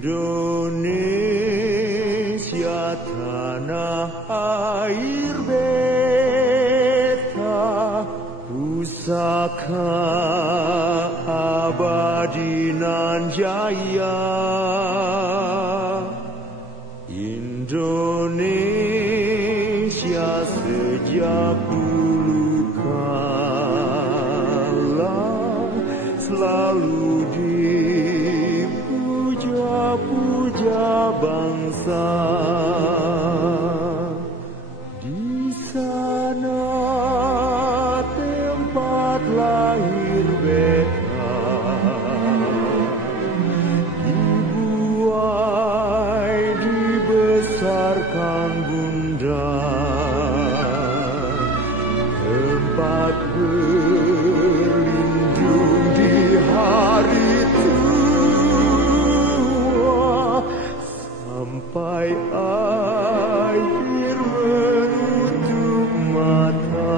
Indonesia tanah air beta, pusaka abadi nan jaya. Indonesia sejak dulu kala selalu dipuja-puja bangsa. Di sana tempat lahir beta, dibuai dibesarkan bunda, tempat berlindung di hari tua, sampai akhir menutup mata.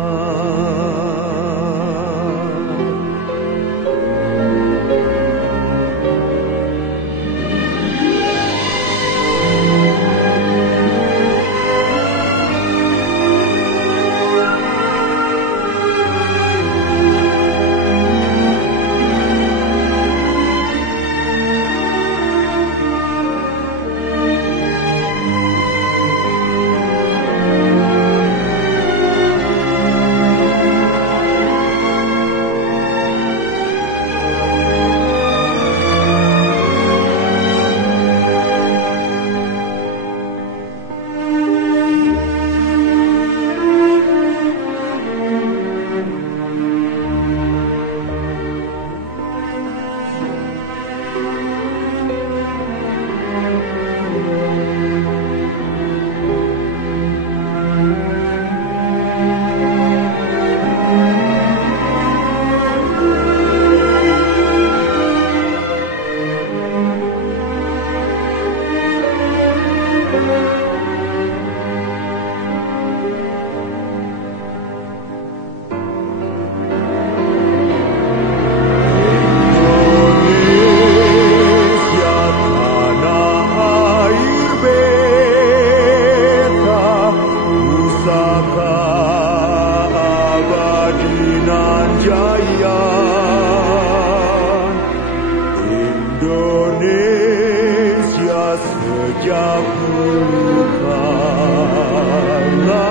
Indonesia sejak dulu kala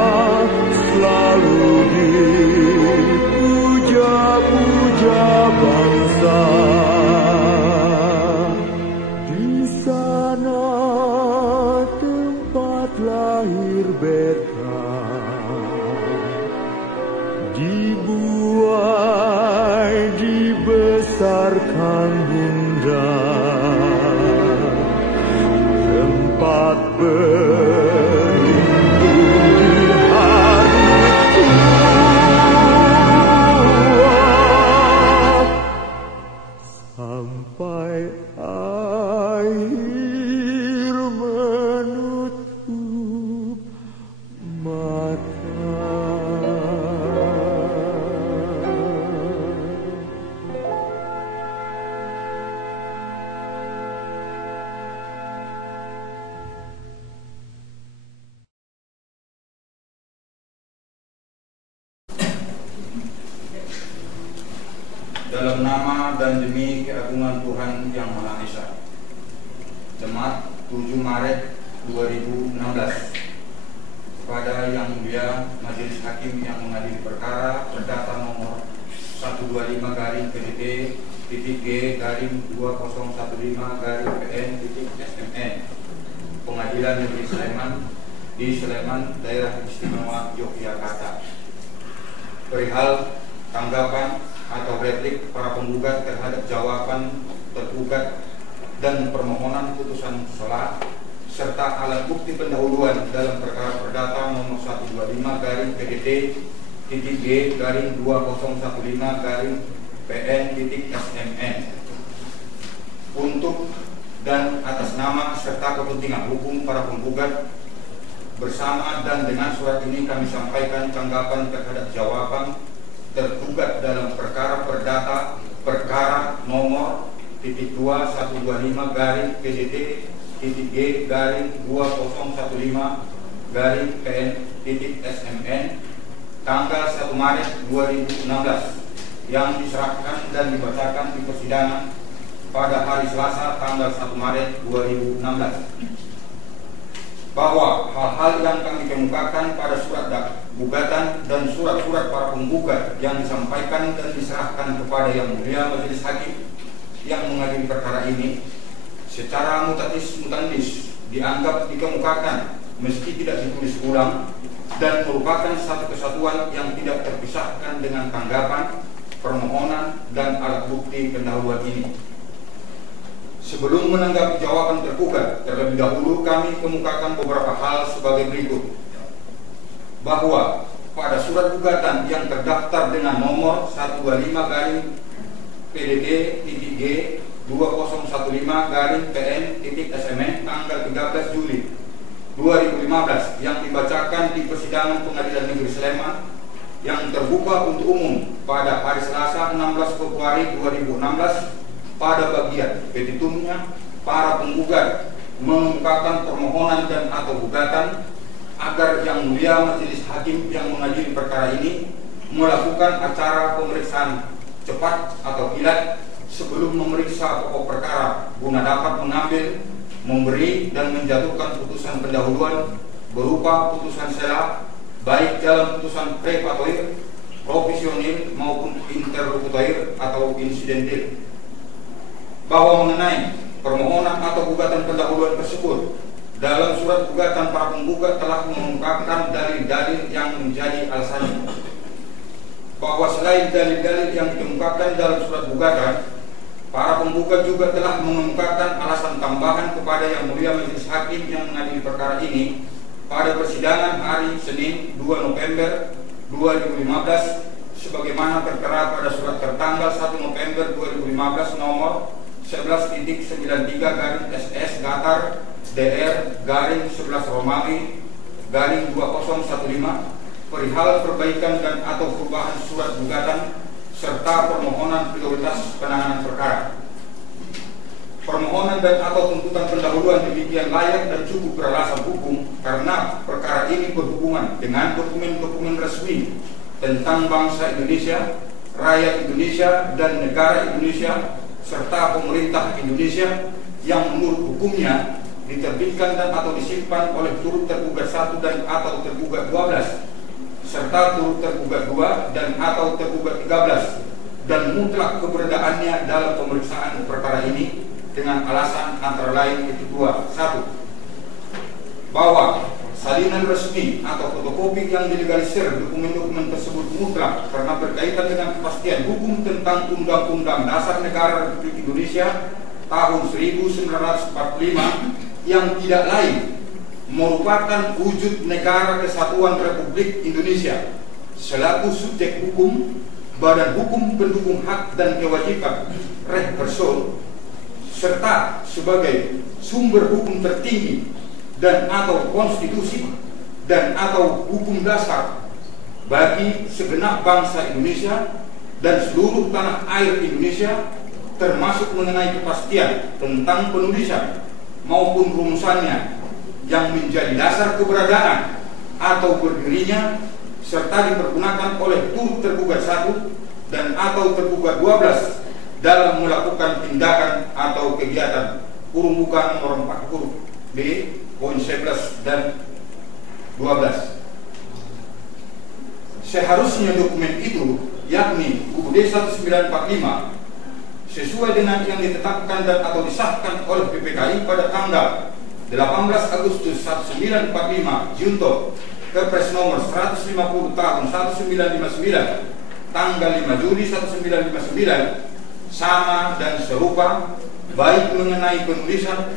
selalu dipuja-puja bangsa. Di sana tempat lahir beta, dibuai dibesarkan bunda, tempat berlindung di hari tua, sampai akhir menutup mata. Dalam nama dan demi keagungan Tuhan Yang Maha Esa. Jemaat 7 Maret 2016. Kepada Yang Mulia Majelis Hakim yang mengadili perkara perdata nomor 125-G-PG-2015-PN-SMN Pengadilan Negeri Sleman di Sleman, Daerah Istimewa Yogyakarta. Perihal tanggapan atau replik para penggugat terhadap jawaban tergugat dan permohonan putusan selah serta alat bukti pendahuluan dalam perkara perdata nomor 125-G-PG-2015-PN-SMN untuk dan atas nama serta kepentingan hukum para penggugat bersama dan dengan surat ini kami sampaikan tanggapan terhadap jawaban tergugat dalam perkara perdata perkara nomor PN.SMN tanggal 1 Maret 2016 yang diserahkan dan dibacakan di persidangan pada hari Selasa tanggal 1 Maret 2016, bahwa hal-hal yang kami kemukakan pada surat gugatan dan surat-surat para penggugat yang disampaikan dan diserahkan kepada Yang Mulia Majelis Hakim yang mengadili perkara ini secara mutatis mutandis dianggap dikemukakan meski tidak ditulis ulang dan merupakan satu kesatuan yang tidak terpisahkan dengan tanggapan, permohonan, dan alat bukti pendahuluan ini. Sebelum menanggapi jawaban tergugat, terlebih dahulu kami kemukakan beberapa hal sebagai berikut. Bahwa pada surat gugatan yang terdaftar dengan nomor 125-G2015-PN.SMN tanggal 13 Juli 2015 yang dibacakan di persidangan Pengadilan Negeri Sleman yang terbuka untuk umum pada hari Selasa 16 Februari 2016 pada bagian petitumnya, para penggugat mengemukakan permohonan dan atau gugatan agar Yang Mulia Majelis Hakim yang mengadili perkara ini melakukan acara pemeriksaan cepat atau kilat sebelum memeriksa pokok perkara guna dapat mengambil, memberi dan menjatuhkan putusan pendahuluan berupa putusan sela baik dalam putusan prepatoir, provisionil maupun interlokutoir atau insidentil. Bahwa mengenai permohonan atau gugatan pendahuluan tersebut, dalam surat gugatan para penggugat telah mengungkapkan dalil-dalil yang menjadi alasannya. Bahwa selain dalil-dalil yang dikemukakan dalam surat gugatan, para penggugat juga telah mengungkapkan alasan tambahan kepada Yang Mulia Majelis Hakim yang mengadili perkara ini pada persidangan hari Senin 2 November 2015 sebagaimana tertera pada surat tertanggal 1 November 2015 nomor 11.93/SS Gatar DR garing 11 Romawi garing 2015 perihal perbaikan dan atau perubahan surat gugatan serta permohonan prioritas penanganan perkara. Permohonan dan atau tuntutan pendahuluan demikian layak dan cukup beralasan hukum karena perkara ini berhubungan dengan dokumen-dokumen resmi tentang bangsa Indonesia, rakyat Indonesia, dan negara Indonesia serta pemerintah Indonesia yang menurut hukumnya diterbitkan dan atau disimpan oleh turut tergugat 1 dan atau tergugat 12 serta turut tergugat 2 dan atau tergugat 13 dan mutlak keberadaannya dalam pemeriksaan perkara ini dengan alasan antara lain itu 2. 1. Bahwa salinan resmi atau fotokopi yang dilegalisir dokumen-dokumen tersebut mutlak karena berkaitan dengan kepastian hukum tentang Undang-Undang Dasar Negara Republik Indonesia tahun 1945 yang tidak lain merupakan wujud negara kesatuan Republik Indonesia selaku subjek hukum, badan hukum pendukung hak dan kewajiban reh person, serta sebagai sumber hukum tertinggi dan atau konstitusi dan atau hukum dasar bagi segenap bangsa Indonesia dan seluruh tanah air Indonesia, termasuk mengenai kepastian tentang penulisan maupun rumusannya yang menjadi dasar keberadaan atau berdirinya serta dipergunakan oleh turut tergugat 1 dan atau tergugat 12 dalam melakukan tindakan atau kegiatan kurung buka nomor 4 huruf B poin 11 dan 12. Seharusnya dokumen itu yakni UUD 1945 sesuai dengan yang ditetapkan dan atau disahkan oleh PPKI pada tanggal 18 Agustus 1945 junto Kepres nomor 150 tahun 1959 tanggal 5 Juli 1959 sama dan serupa baik mengenai penulisan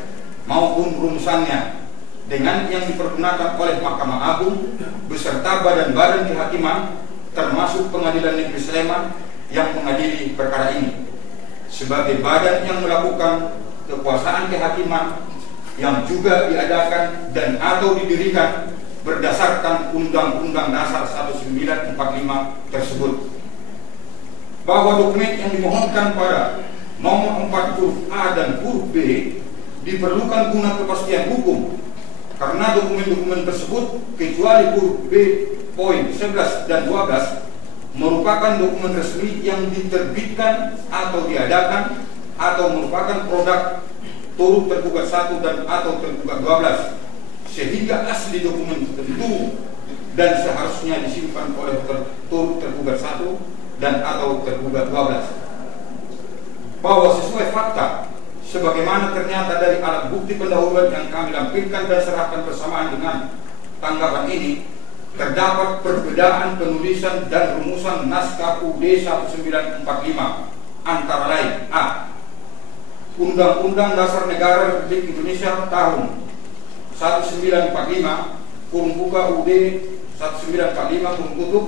maupun rumusannya dengan yang dipergunakan oleh Mahkamah Agung beserta badan-badan kehakiman termasuk Pengadilan Negeri Sleman yang mengadili perkara ini sebagai badan yang melakukan kekuasaan kehakiman yang juga diadakan dan atau didirikan berdasarkan Undang-Undang Dasar 1945 tersebut. Bahwa dokumen yang dimohonkan pada nomor 4 huruf A dan huruf B diperlukan guna kepastian hukum karena dokumen-dokumen tersebut kecuali huruf B poin 11 dan 12 merupakan dokumen resmi yang diterbitkan atau diadakan atau merupakan produk turut tergugat 1 dan atau tergugat 12 sehingga asli dokumen tertentu dan seharusnya disimpan oleh turut tergugat 1 dan atau tergugat 12 bahwa sesuai fakta sebagaimana ternyata dari alat bukti pendahuluan yang kami lampirkan dan serahkan bersamaan dengan tanggapan ini terdapat perbedaan penulisan dan rumusan naskah UUD 1945 antara lain A. Undang-Undang Dasar Negara Republik Indonesia tahun 1945 kurung buka UUD 1945 kurung tutup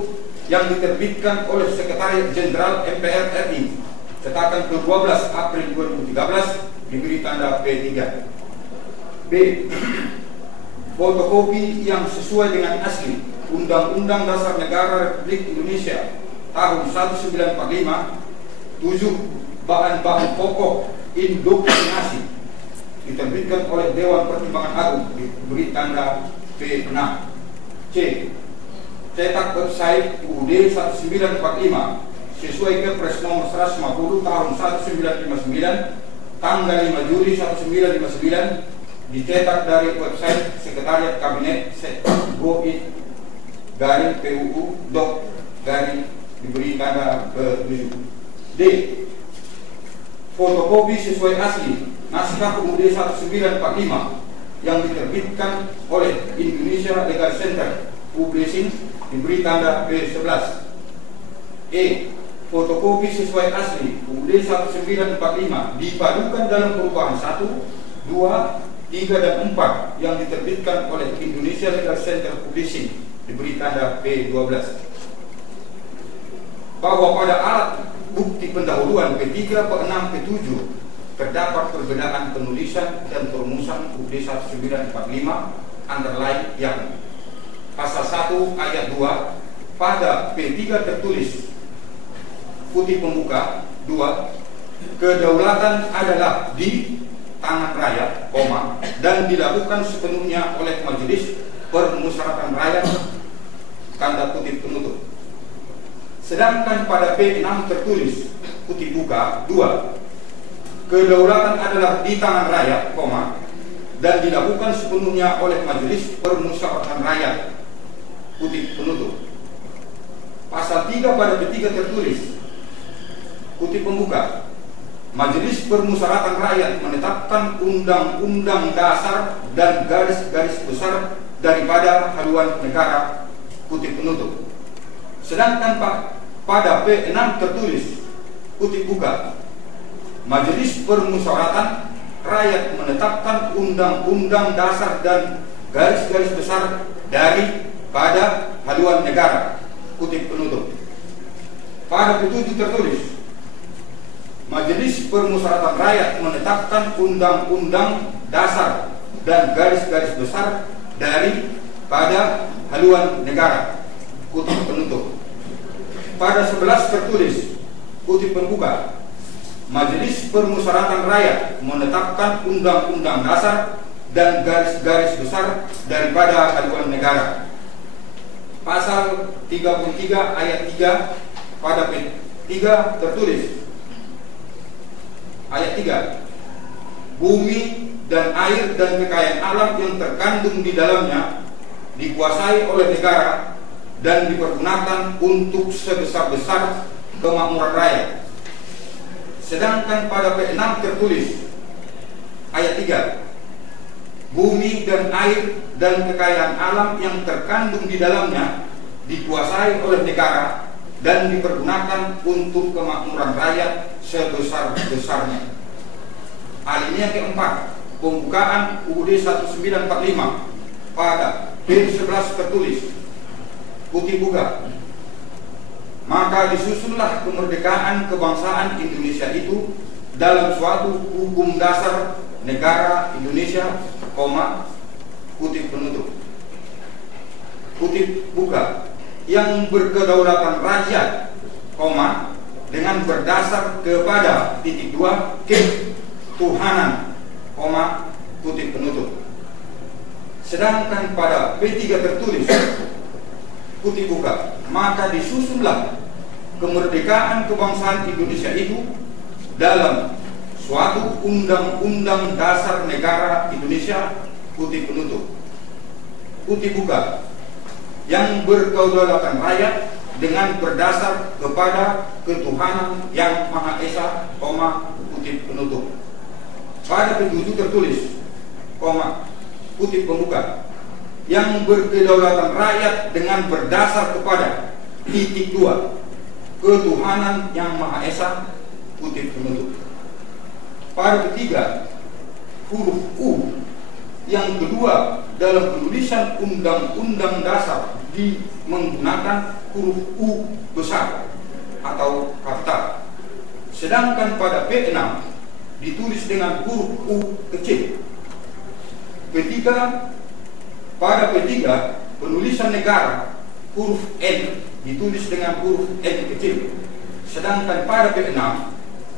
yang diterbitkan oleh Sekretariat Jenderal MPR RI cetakan ke-12 April 2013 diberi tanda P3. B. Fotokopi yang sesuai dengan asli Undang-Undang Dasar Negara Republik Indonesia tahun 1945 7 bahan-bahan pokok indoktrinasi diterbitkan oleh Dewan Pertimbangan Agung diberi tanda P6. C. Cetak website UUD 1945 sesuai Kepres nomor 150 tahun 1959 tanggal 5 Juli 1959 dicetak dari website Sekretariat Kabinet Go.id garing PUU dok garing diberi tanda ke-7. D. Fotokopi sesuai asli naskah UUD 1945 yang diterbitkan oleh Indonesia Legal Center Publishing diberi tanda B11. E. Fotokopi sesuai asli UUD 1945 dipadukan dalam perubahan 1, 2, 3, dan 4 yang diterbitkan oleh Indonesia Legal Center Publishing diberi tanda P12. Bahwa pada alat bukti pendahuluan P3, P6, P7 terdapat perbedaan penulisan dan perumusan UUD 1945 antara lain yang pasal 1 ayat 2 pada P3 tertulis putih pembuka 2 kedaulatan adalah di tangan rakyat, dan dilakukan sepenuhnya oleh Majelis Permusyawaratan Rakyat tanda kutip penutup. Sedangkan pada P6 tertulis putih buka 2 kedaulatan adalah di tangan rakyat, dan dilakukan sepenuhnya oleh Majelis Permusyawaratan Rakyat kutip penutup. Pasal 3 pada P3 tertulis kutip pembuka Majelis Permusyawaratan Rakyat menetapkan undang-undang dasar dan garis-garis besar daripada haluan negara kutip penutup. Sedangkan pada P6 tertulis kutip buka Majelis Permusyawaratan Rakyat menetapkan undang-undang dasar dan garis-garis besar daripada haluan negara kutip penutup. Pada P7 tertulis Majelis Permusyawaratan Rakyat menetapkan undang-undang dasar dan garis-garis besar daripada haluan negara kutip penutup. Pada 11 tertulis kutip pembuka Majelis Permusyawaratan Rakyat menetapkan undang-undang dasar dan garis-garis besar daripada haluan negara. Pasal 33 ayat 3 pada P3 tertulis ayat 3 bumi dan air dan kekayaan alam yang terkandung di dalamnya dikuasai oleh negara dan dipergunakan untuk sebesar-besar kemakmuran rakyat. Sedangkan pada P6 tertulis ayat 3 bumi dan air dan kekayaan alam yang terkandung di dalamnya dikuasai oleh negara dan dipergunakan untuk kemakmuran rakyat sebesar-besarnya. Alinea keempat, pembukaan UUD 1945 pada P11 tertulis putih buka maka disusunlah kemerdekaan kebangsaan Indonesia itu dalam suatu hukum dasar negara Indonesia, kutip penutup. Kutip buka yang berkedaulatan rakyat, dengan berdasar kepada titik 2 ketuhanan, kutip penutup. Sedangkan pada P3 tertulis, kutip buka, maka disusunlah kemerdekaan kebangsaan Indonesia itu dalam suatu undang-undang dasar negara Indonesia, kutip penutup, kutip buka, yang berkedaulatan rakyat dengan berdasar kepada ketuhanan yang Maha Esa, kutip penutup. Pada P7 tertulis, kutip pembuka, yang berkedaulatan rakyat dengan berdasar kepada titik 2 ketuhanan yang Maha Esa, kutip penutup. Pada ketiga, huruf U yang kedua dalam penulisan undang-undang dasar menggunakan huruf U besar atau kapital. Sedangkan pada P6 ditulis dengan huruf U kecil. Pada P3 penulisan negara huruf N ditulis dengan huruf N kecil. Sedangkan pada P6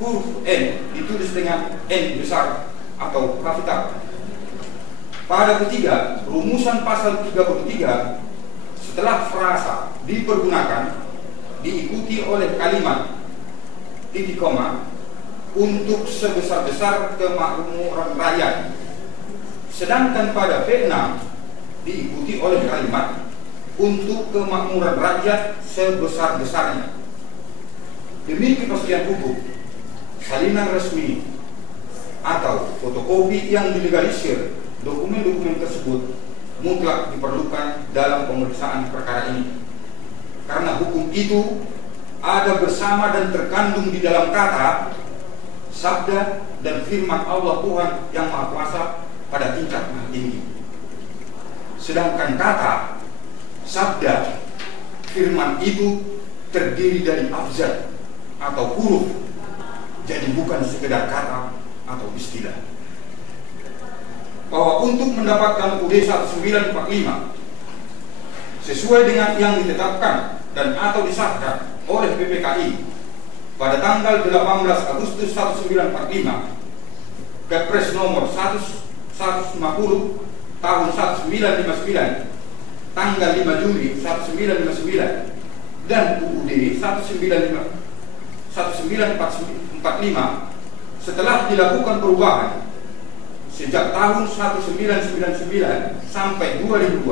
huruf N ditulis dengan N besar atau kapital. Pada P3 rumusan pasal 33 setelah frasa dipergunakan diikuti oleh kalimat titik koma untuk sebesar-besar kemakmuran rakyat. Sedangkan pada P6 diikuti oleh kalimat untuk kemakmuran rakyat sebesar-besarnya. Demi kepastian hukum, salinan resmi atau fotokopi yang dilegalisir dokumen-dokumen tersebut mutlak diperlukan dalam pemeriksaan perkara ini. Karena hukum itu ada bersama dan terkandung di dalam kata, sabda, dan firman Allah Tuhan yang Maha Kuasa pada tingkat tinggi. Sedangkan kata, sabda, firman itu terdiri dari abjad atau huruf, jadi bukan sekedar kata atau istilah. Bahwa untuk mendapatkan UUD 1945 sesuai dengan yang ditetapkan dan atau disahkan oleh PPKI pada tanggal 18 Agustus 1945, Kepres nomor 150 tahun 1959, tanggal 5 Juli 1959, dan UUD 1945 setelah dilakukan perubahan sejak tahun 1999 sampai 2002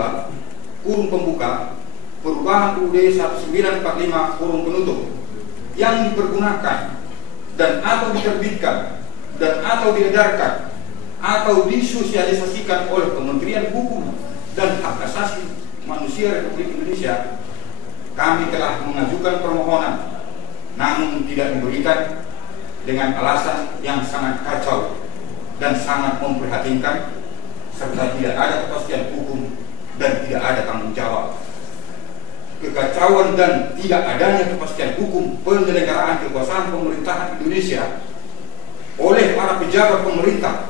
kurung pembuka, perubahan UUD 1945 kurung penutup yang dipergunakan dan atau diterbitkan dan atau diedarkan atau disosialisasikan oleh Kementerian Hukum dan Hak Asasi Manusia Republik Indonesia, kami telah mengajukan permohonan namun tidak diberikan dengan alasan yang sangat kacau dan sangat memprihatinkan, serta tidak ada kepastian hukum dan tidak ada tanggung jawab. Kekacauan dan tidak adanya kepastian hukum penyelenggaraan kekuasaan pemerintahan Indonesia oleh para pejabat pemerintah,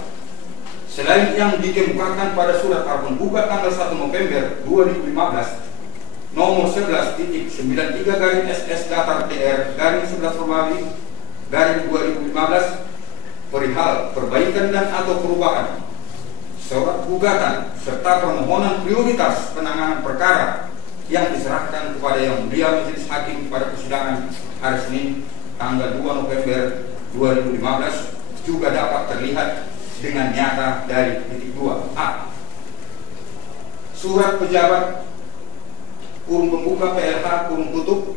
selain yang dikemukakan pada surat pembuka tanggal 1 November 2015 nomor 11.93-SS-TR-11 perihal perbaikan dan atau perubahan surat gugatan serta permohonan prioritas penanganan perkara yang diserahkan kepada Yang Mulia Majelis Hakim pada persidangan hari Senin tanggal 2 November 2015 juga dapat terlihat dengan nyata dari titik 2A. Surat pejabat kurung pembuka PLH kurung tutup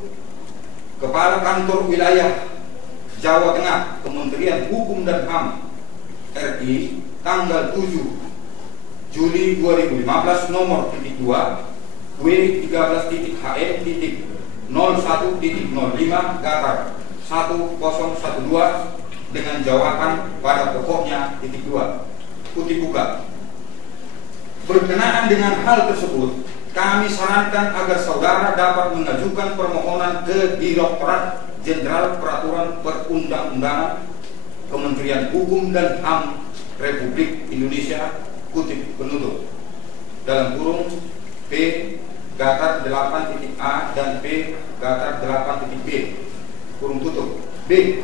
Kepala Kantor Wilayah Jawa Tengah Kementerian Hukum dan HAM RI tanggal 7 Juli 2015 nomor titik 2 W13.HE.01.05/1012 dengan jawaban pada pokoknya titik 2 kutip buka. Berkenaan dengan hal tersebut, kami sarankan agar saudara dapat mengajukan permohonan ke Direktorat Jenderal Peraturan Perundang-undangan Kementerian Hukum dan HAM Republik Indonesia kutip penutup dalam kurung P gatar 8.A dan P gatar 8.B kurung tutup. B.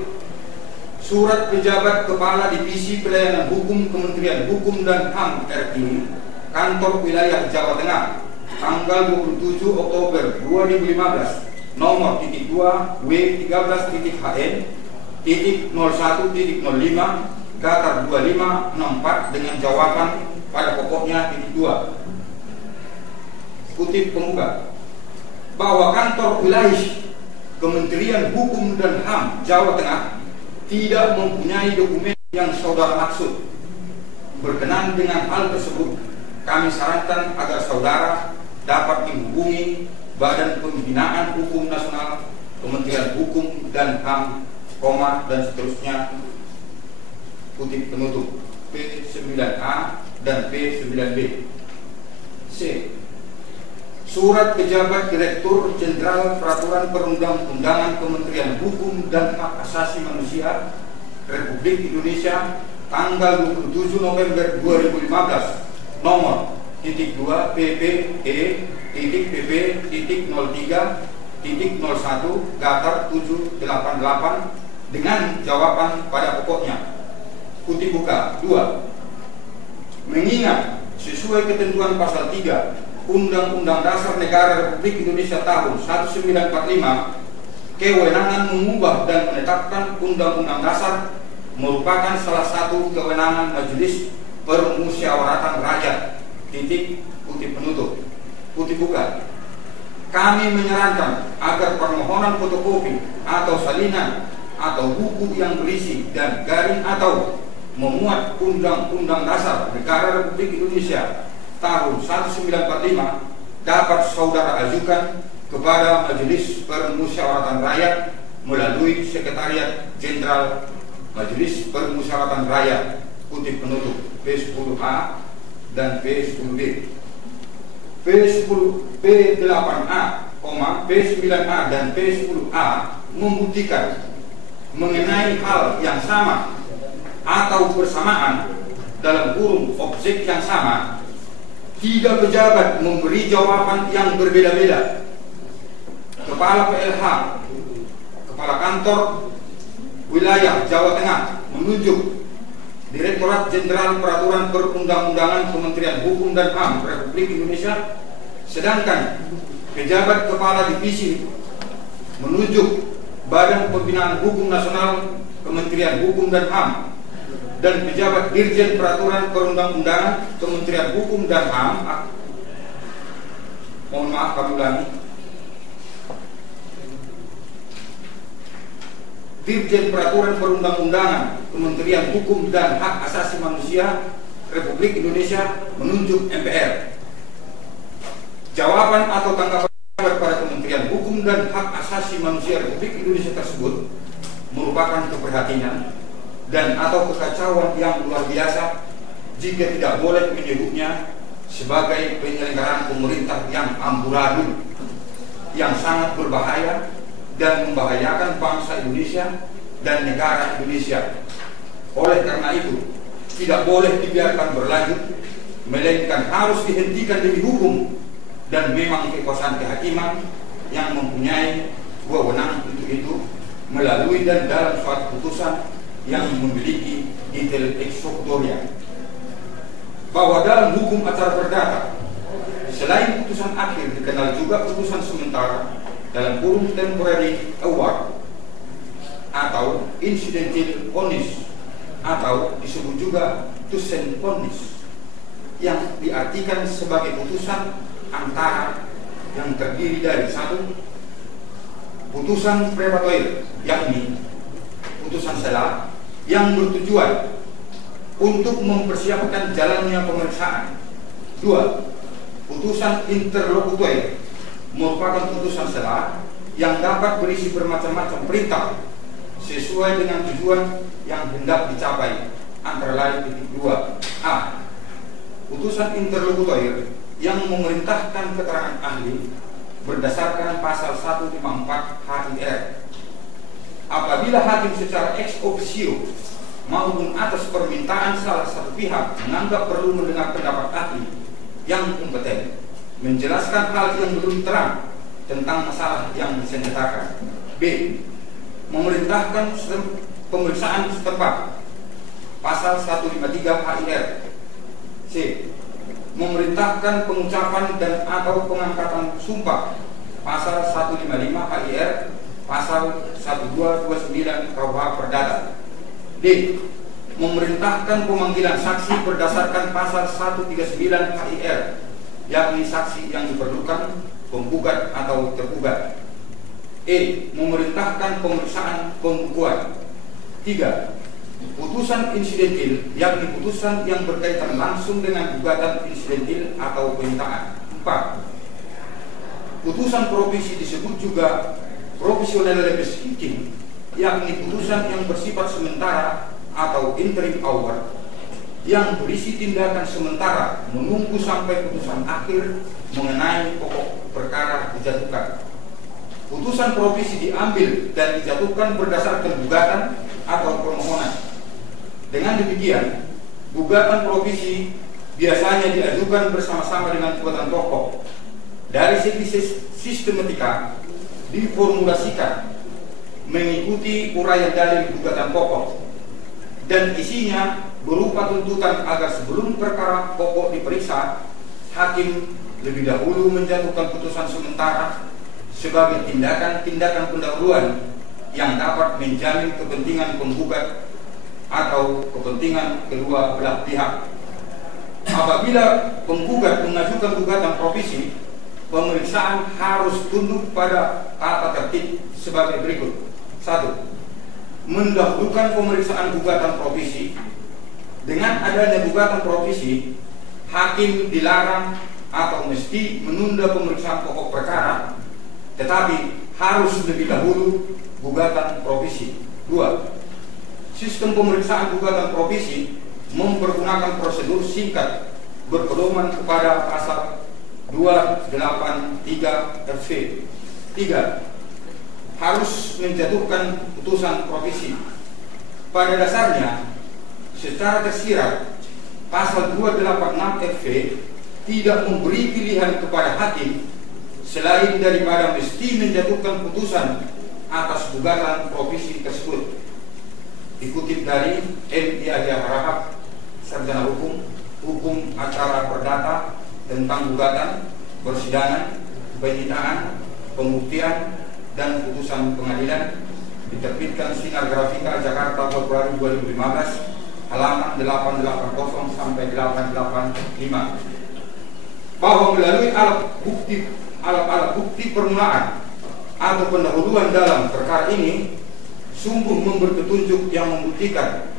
Surat pejabat Kepala Divisi Pelayanan Hukum Kementerian Hukum dan HAM RI Kantor Wilayah Jawa Tengah tanggal 27 Oktober 2015 nomor .2 W13.HN .01.05 Gatar 2564 dengan jawaban pada pokoknya .2. Kutip pembuka, bahwa kantor wilayah Kementerian Hukum dan HAM Jawa Tengah tidak mempunyai dokumen yang saudara maksud. Berkenan dengan hal tersebut, kami sarankan agar saudara dapat menghubungi Badan Pembinaan Hukum Nasional, Kementerian Hukum dan HAM, dan seterusnya. Kutip penutup P9A dan P9B. C. Surat pejabat Direktur Jenderal Peraturan Perundang-undangan Kementerian Hukum dan Hak Asasi Manusia Republik Indonesia tanggal 27 November 2015 nomor .2 PPE.PP.03.01 Gatar 788 dengan jawaban pada pokoknya. Kutip buka 2. Mengingat sesuai ketentuan pasal 3 Undang-Undang Dasar Negara Republik Indonesia tahun 1945, kewenangan mengubah dan menetapkan Undang-Undang Dasar merupakan salah satu kewenangan Majelis Permusyawaratan Rakyat. Kutip penutup. Kutip buka. Kami menyarankan agar permohonan fotokopi atau salinan atau buku yang berisi dan garing atau memuat Undang-Undang Dasar Negara Republik Indonesia tahun 1945 dapat saudara ajukan kepada Majelis Permusyawaratan Rakyat melalui Sekretariat Jenderal Majelis Permusyawaratan Rakyat. Kutip penutup P10A dan P10B. P8A, P9A dan P10A membuktikan mengenai hal yang sama atau bersamaan dalam kurung objek yang sama. Tiga pejabat memberi jawaban yang berbeda-beda. Kepala PLH, Kepala Kantor Wilayah Jawa Tengah menunjuk Direktorat Jenderal Peraturan Perundang-undangan Kementerian Hukum dan HAM Republik Indonesia, sedangkan pejabat Kepala Divisi menunjuk Badan Pembinaan Hukum Nasional Kementerian Hukum dan HAM, dan pejabat Dirjen Peraturan Perundang-undangan Kementerian Hukum dan HAM, mohon maaf kami ulangi, Dirjen Peraturan Perundang-undangan Kementerian Hukum dan Hak Asasi Manusia Republik Indonesia menunjuk MPR. Jawaban atau tanggapan pada Kementerian Hukum dan Hak Asasi Manusia Republik Indonesia tersebut merupakan keprihatinan dan atau kekacauan yang luar biasa jika tidak boleh menyebutnya sebagai penyelenggaraan pemerintah yang amburadul, yang sangat berbahaya dan membahayakan bangsa Indonesia dan negara Indonesia. Oleh karena itu, tidak boleh dibiarkan berlanjut, melainkan harus dihentikan demi hukum, dan memang kekuasaan kehakiman yang mempunyai wewenang untuk itu melalui dan dalam suatu putusan yang memiliki detail eksekutorial. Bahwa dalam hukum acara perdata, selain putusan akhir dikenal juga putusan sementara dalam kurung temporary award atau incidental ponis atau disebut juga tusen ponis, yang diartikan sebagai putusan antara yang terdiri dari satu, putusan prematur, yakni putusan sela yang bertujuan untuk mempersiapkan jalannya pemeriksaan. Dua, putusan interlokutor merupakan putusan sela yang dapat berisi bermacam-macam perintah sesuai dengan tujuan yang hendak dicapai, antara lain. 2. A. Putusan interlokutor yang memerintahkan keterangan ahli berdasarkan pasal 154 HIR. Apabila hakim secara ex officio maupun atas permintaan salah satu pihak menganggap perlu mendengar pendapat ahli yang kompeten menjelaskan hal yang belum terang tentang masalah yang disengketakan. B. memerintahkan pemeriksaan setempat pasal 153 HIR. C. Memerintahkan pengucapan dan atau pengangkatan sumpah pasal 155 HIR, pasal 1229 KUH Perdata. D. Memerintahkan pemanggilan saksi berdasarkan pasal 139 HIR, yakni saksi yang diperlukan penggugat atau tergugat. E. Memerintahkan pemeriksaan pembukuan. 3. Putusan insidentil, yakni putusan yang berkaitan langsung dengan gugatan insidentil atau penyitaan. 4. Putusan provisi disebut juga provisional legislating, yakni putusan yang bersifat sementara atau interim award, yang berisi tindakan sementara menunggu sampai putusan akhir mengenai pokok perkara dijatuhkan. Putusan provisi diambil dan dijatuhkan berdasarkan gugatan atau permohonan. Dengan demikian, gugatan provisi biasanya diajukan bersama-sama dengan gugatan pokok. Dari segi sistematika, diformulasikan mengikuti uraian dalil gugatan pokok, dan isinya berupa tuntutan agar sebelum perkara pokok diperiksa, hakim lebih dahulu menjatuhkan putusan sementara sebagai tindakan-tindakan pendahuluan yang dapat menjamin kepentingan penggugat atau kepentingan kedua belah pihak. Apabila penggugat mengajukan gugatan provisi, pemeriksaan harus tunduk pada tata tertib sebagai berikut. 1. Mendahulukan pemeriksaan gugatan provisi. Dengan adanya gugatan provisi, hakim dilarang atau mesti menunda pemeriksaan pokok perkara, tetapi harus lebih dahulu gugatan provisi. 2. Sistem pemeriksaan gugatan provisi mempergunakan prosedur singkat berpedoman kepada pasal 283 FV. 3. Harus menjatuhkan putusan provisi. Pada dasarnya, secara tersirat, pasal 286 FV tidak memberi pilihan kepada hakim selain daripada mesti menjatuhkan putusan atas gugatan provisi tersebut. Dikutip dari M.I. Harahap, Sarjana Hukum Acara Perdata tentang gugatan, persidangan, penyitaan, pembuktian, dan putusan pengadilan, diterbitkan Sinar Grafika Jakarta Februari 2015, halaman 880 sampai 885, bahwa melalui alat bukti permulaan atau pendahuluan dalam perkara ini sungguh memberi petunjuk yang membuktikan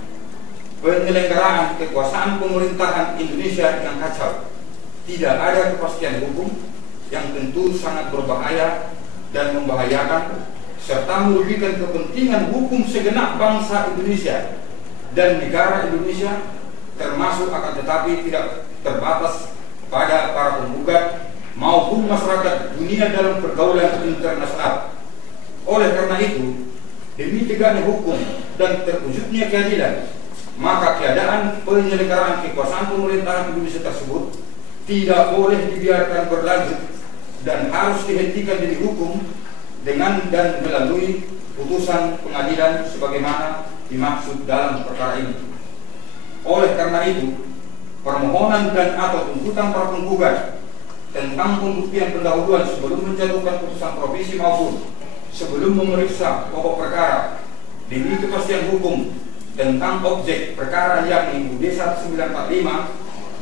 penyelenggaraan kekuasaan pemerintahan Indonesia yang kacau. Tidak ada kepastian hukum, yang tentu sangat berbahaya dan membahayakan, serta merugikan kepentingan hukum segenap bangsa Indonesia dan negara Indonesia, termasuk akan tetapi tidak terbatas pada para penggugat maupun masyarakat dunia dalam pergaulan internasional. Oleh karena itu, demi tegaknya hukum dan terwujudnya keadilan, maka keadaan penyelenggaraan kekuasaan pemerintahan Indonesia tersebut tidak boleh dibiarkan berlanjut dan harus dihentikan demi hukum dengan dan melalui putusan pengadilan sebagaimana dimaksud dalam perkara ini. Oleh karena itu, permohonan dan atau tuntutan para penggugat tentang pembuktian pendahuluan sebelum menjatuhkan putusan provisi maupun sebelum memeriksa pokok perkara demi kepastian hukum tentang objek perkara yakni UUD 1945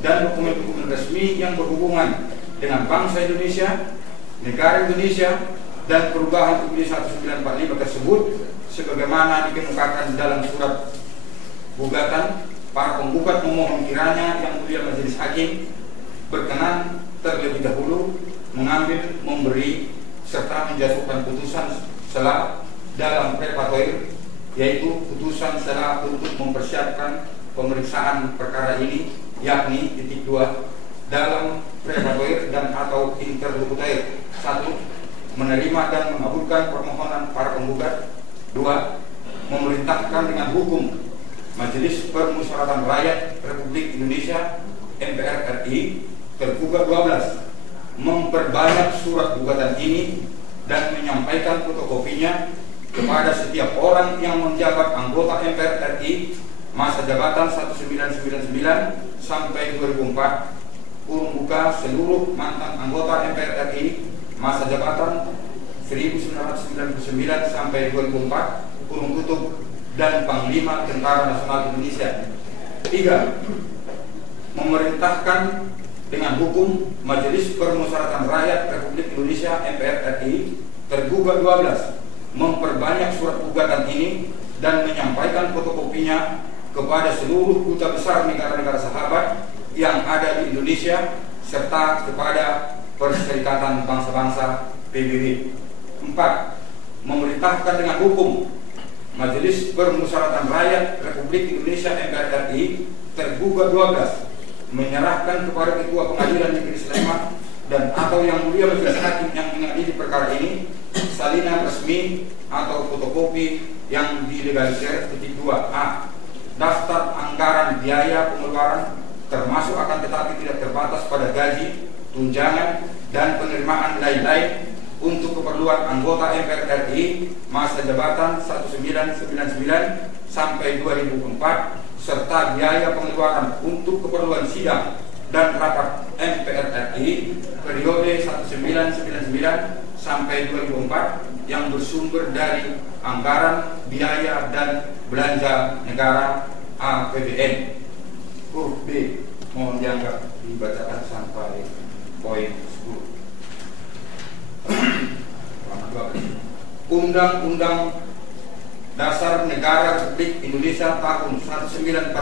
dan dokumen-dokumen resmi yang berhubungan dengan bangsa Indonesia, negara Indonesia, dan perubahan UUD 1945 tersebut sebagaimana dikemukakan dalam surat gugatan, para penggugat memohon kiranya Yang Mulia Majelis Hakim berkenan terlebih dahulu mengambil, memberi, serta menjatuhkan putusan selah dalam prepatoir, yaitu putusan selah untuk mempersiapkan pemeriksaan perkara ini, yakni titik 2 dalam prepatoir dan atau interlokutor. 1. Menerima dan mengabulkan permohonan para penggugat. 2. Memerintahkan dengan hukum Majelis Permusyawaratan Rakyat Republik Indonesia MPR RI tergugat 12 memperbanyak surat gugatan ini dan menyampaikan fotokopinya kepada setiap orang yang menjabat anggota MPR RI masa jabatan 1999 sampai 2004, kurung buka seluruh mantan anggota MPR RI masa jabatan 1999 sampai 2004, kurung tutup, dan Panglima Tentara Nasional Indonesia. 3. Memerintahkan dengan hukum Majelis Permusyawaratan Rakyat Republik Indonesia MPR RI tergugat 12 memperbanyak surat gugatan ini dan menyampaikan fotokopinya kepada seluruh duta besar negara-negara sahabat yang ada di Indonesia serta kepada Perserikatan Bangsa-Bangsa PBB. 4. Memerintahkan dengan hukum Majelis Permusyawaratan Rakyat Republik Indonesia MPR RI tergugat 12 menyerahkan kepada Ketua Pengadilan Negeri Sleman dan atau Yang Mulia Majelis Hakim yang mengadili perkara ini salinan resmi atau fotokopi yang dilegalisir. 2a. Daftar anggaran biaya pengeluaran termasuk akan tetapi tidak terbatas pada gaji, tunjangan, dan penerimaan lain-lain untuk keperluan anggota MPR RI masa jabatan 1999 sampai 2004 serta biaya pengeluaran untuk keperluan sidang dan rapat MPR RI periode 1999 sampai 2004 yang bersumber dari anggaran biaya dan belanja negara APBN. Huruf B mohon dianggap dibacakan sampai poin 10. Undang-Undang Dasar Negara Republik Indonesia tahun 1945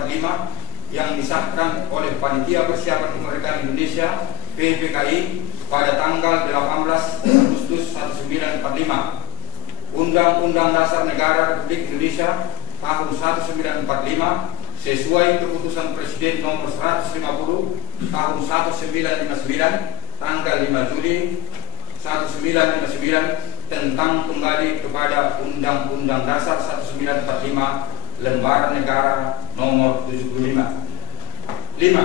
yang disahkan oleh Panitia Persiapan Kemerdekaan Indonesia PPKI pada tanggal 18 Agustus 1945. Undang-Undang Dasar Negara Republik Indonesia tahun 1945 sesuai keputusan Presiden nomor 150 tahun 1959 tanggal 5 Juli 1959 tentang kembali kepada Undang-Undang Dasar 1945 Lembaran Negara nomor 75. 5.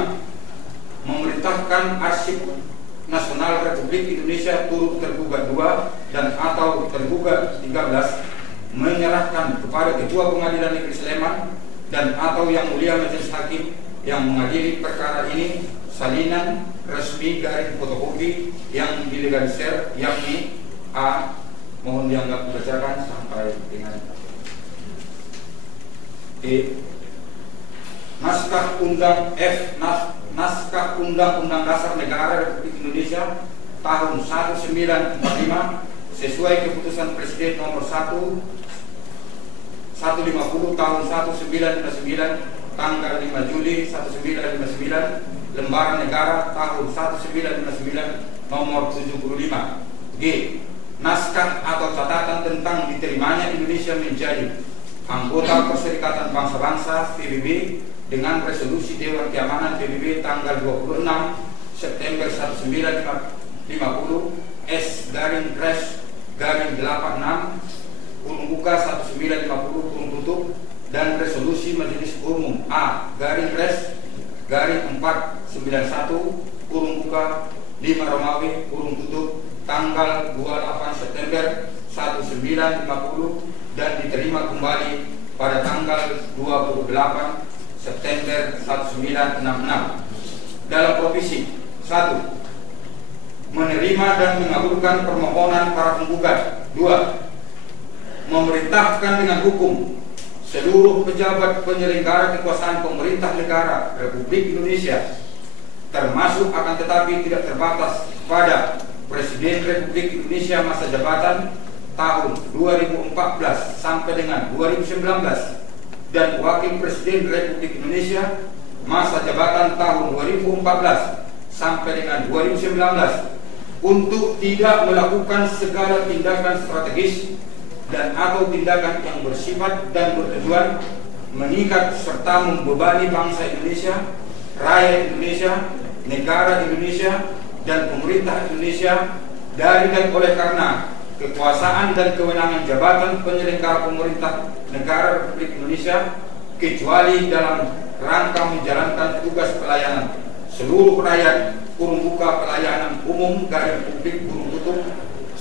Memerintahkan Arsip Nasional Republik Indonesia turut tergugat 2 dan atau tergugat 13 menyerahkan kepada Ketua Pengadilan Negeri Sleman dan atau Yang Mulia Majelis Hakim yang mengadili perkara ini salinan resmi garis fotokopi yang dilegalisir, yakni A. Mohon dianggap dibacakan sampai dengan E. Naskah Undang-Undang Dasar Negara Republik Indonesia tahun 1945 sesuai keputusan Presiden nomor 150 tahun 1959 tanggal 5 Juli 1959 Lembaran Negara tahun 1959 nomor 75. G. Naskah atau catatan tentang diterimanya Indonesia menjadi anggota Perserikatan Bangsa-Bangsa PBB dengan resolusi Dewan Keamanan PBB tanggal 26 September 1950 S/86 kurung buka 1950 kurung tutup dan resolusi Majelis Umum A/491 kurung buka 5 Romawi kurung tutup tanggal 28 September 1950 dan diterima kembali pada tanggal 28 September 1966 dalam provisi 1. Menerima dan mengabulkan permohonan para penggugat. 2. Memerintahkan dengan hukum seluruh pejabat penyelenggara kekuasaan pemerintah negara Republik Indonesia termasuk akan tetapi tidak terbatas pada Presiden Republik Indonesia masa jabatan tahun 2014 sampai dengan 2019 dan Wakil Presiden Republik Indonesia masa jabatan tahun 2014 sampai dengan 2019 untuk tidak melakukan segala tindakan strategis dan atau tindakan yang bersifat dan bertujuan mengikat serta membebani bangsa Indonesia, rakyat Indonesia, negara Indonesia, dan pemerintah Indonesia dari dan oleh karena kekuasaan dan kewenangan jabatan penyelenggara pemerintah negara Republik Indonesia kecuali dalam rangka menjalankan tugas pelayanan seluruh rakyat kurung buka pelayanan umum garis publik kurung tutup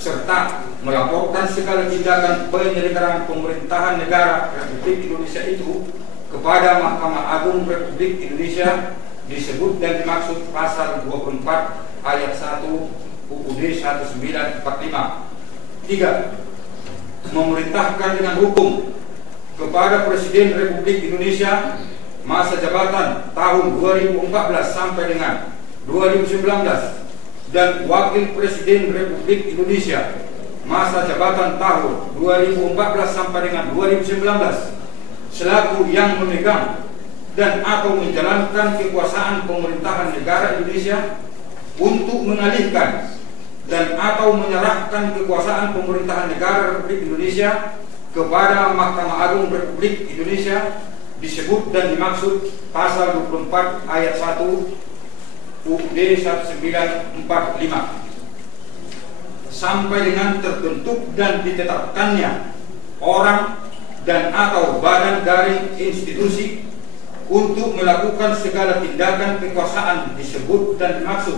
serta melaporkan segala tindakan penyelenggaraan pemerintahan negara Republik Indonesia itu kepada Mahkamah Agung Republik Indonesia disebut dan dimaksud pasal 24 ayat 1 UUD 1945. 3. Memerintahkan dengan hukum kepada Presiden Republik Indonesia masa jabatan tahun 2014 sampai dengan 2019 dan Wakil Presiden Republik Indonesia masa jabatan tahun 2014 sampai dengan 2019 selaku yang memegang dan atau menjalankan kekuasaan pemerintahan negara Indonesia untuk mengalihkan dan atau menyerahkan kekuasaan pemerintahan negara Republik Indonesia kepada Mahkamah Agung Republik Indonesia disebut dan dimaksud pasal 24 ayat 1 UUD 1945 sampai dengan terbentuk dan ditetapkannya orang dan atau badan dari institusi untuk melakukan segala tindakan kekuasaan disebut dan dimaksud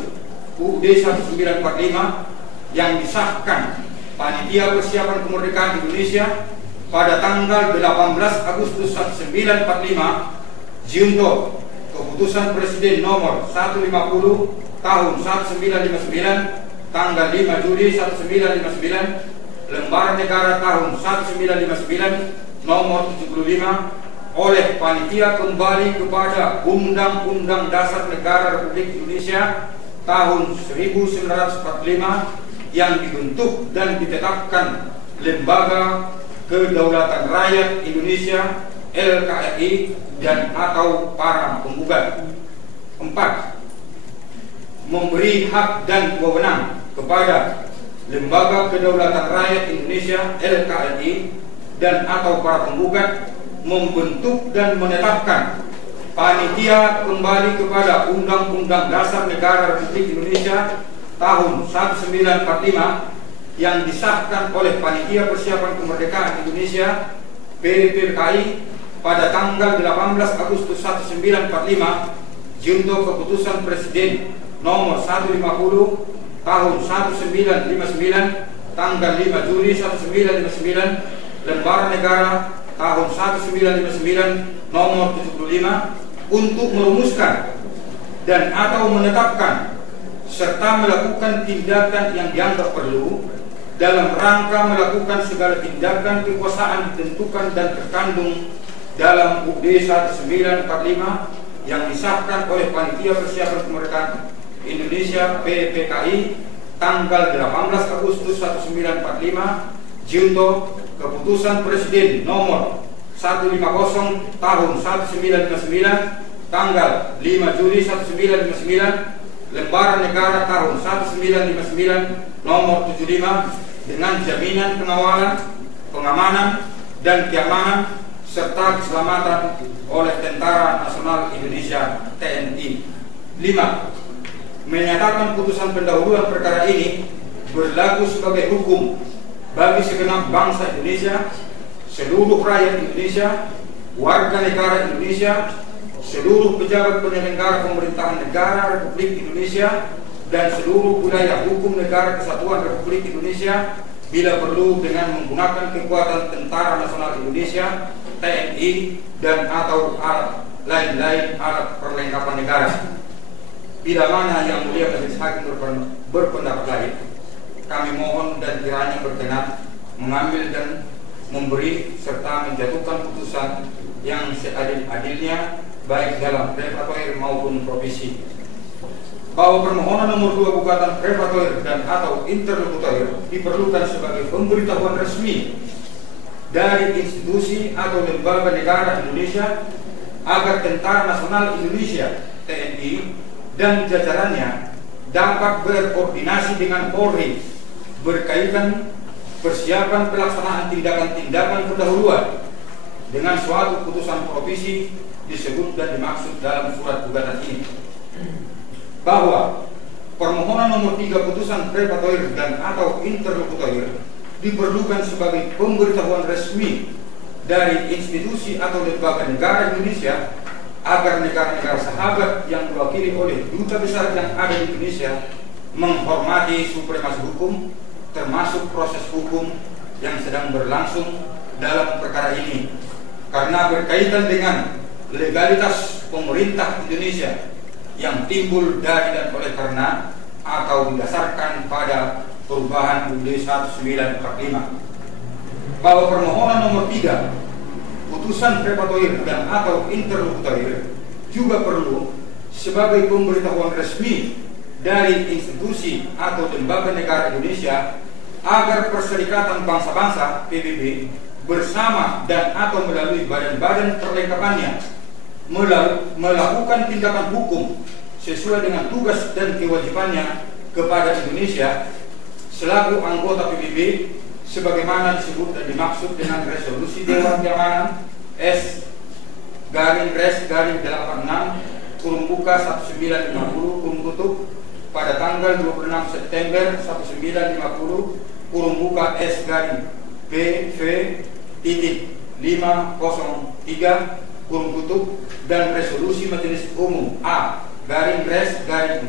UUD 1945 yang disahkan Panitia Persiapan Kemerdekaan Indonesia pada tanggal 18 Agustus 1945 junto Keputusan Presiden nomor 150 tahun 1959 tanggal 5 Juli 1959 Lembaran Negara tahun 1959 nomor 75 oleh Panitia kembali kepada Undang-Undang Dasar Negara Republik Indonesia tahun 1945 yang dibentuk dan ditetapkan Lembaga Kedaulatan Rakyat Indonesia LKRI dan atau para penggugat. 4. Memberi hak dan wewenang kepada Lembaga Kedaulatan Rakyat Indonesia LKRI dan atau para penggugat membentuk dan menetapkan panitia kembali kepada Undang-Undang Dasar Negara Republik Indonesia tahun 1945 yang disahkan oleh Panitia Persiapan Kemerdekaan Indonesia PPKI pada tanggal 18 Agustus 1945 junto Keputusan Presiden nomor 150 tahun 1959 tanggal 5 Juli 1959 Lembaran Negara tahun 1959 nomor 75 untuk merumuskan dan atau menetapkan serta melakukan tindakan yang dianggap perlu dalam rangka melakukan segala tindakan kekuasaan ditentukan dan terkandung dalam UUD 1945 yang disahkan oleh Panitia Persiapan Kemerdekaan Indonesia PPKI tanggal 18 Agustus 1945 junto Keputusan Presiden nomor 150 tahun 1959 tanggal 5 Juli 1959 Lembaran Negara tahun 1959 nomor 75 dengan jaminan pengawalan, pengamanan dan keamanan serta keselamatan oleh Tentara Nasional Indonesia TNI. 5. Menyatakan putusan pendahuluan perkara ini berlaku sebagai hukum bagi segenap bangsa Indonesia, seluruh rakyat Indonesia, warga negara Indonesia, seluruh pejabat penyelenggara pemerintahan negara Republik Indonesia dan seluruh wilayah hukum negara Kesatuan Republik Indonesia bila perlu dengan menggunakan kekuatan Tentara Nasional Indonesia TNI dan atau alat lain-lain alat perlengkapan negara. Bila mana yang mulia majelis hakim berpendapat lain, kami mohon dan kiranya berkenan mengambil dan memberi serta menjatuhkan putusan yang seadil-adilnya baik dalam prepatoir maupun provisi. Bahwa permohonan nomor 2 gugatan prepatoir dan atau interlokutoir diperlukan sebagai pemberitahuan resmi dari institusi atau lembaga negara Indonesia agar Tentara Nasional Indonesia TNI dan jajarannya dapat berkoordinasi dengan Polri berkaitan persiapan pelaksanaan tindakan-tindakan pendahuluan dengan suatu putusan provisi disebut dan dimaksud dalam surat gugatan ini. Bahwa permohonan nomor 3 putusan prepatoir dan atau interlokutoir diperlukan sebagai pemberitahuan resmi dari institusi atau lembaga negara Indonesia agar negara-negara sahabat yang diwakili oleh duta besar yang ada di Indonesia menghormati supremasi hukum, termasuk proses hukum yang sedang berlangsung dalam perkara ini, karena berkaitan dengan legalitas pemerintah Indonesia yang timbul dari dan oleh karena atau didasarkan pada perubahan UUD 1945, bahwa permohonan nomor 3 putusan prepatoir dan atau interlokutoir juga perlu sebagai pemberitahuan resmi dari institusi atau lembaga negara Indonesia agar Perserikatan Bangsa-Bangsa PBB bersama dan atau melalui badan-badan perlengkapannya melakukan tindakan hukum sesuai dengan tugas dan kewajibannya kepada Indonesia selaku anggota PBB sebagaimana disebut dan dimaksud dengan resolusi Dewan Keamanan S/Res/86 1950 pada tanggal 26 September 1950 S/PV.503 dan resolusi Majelis Umum A/Res/491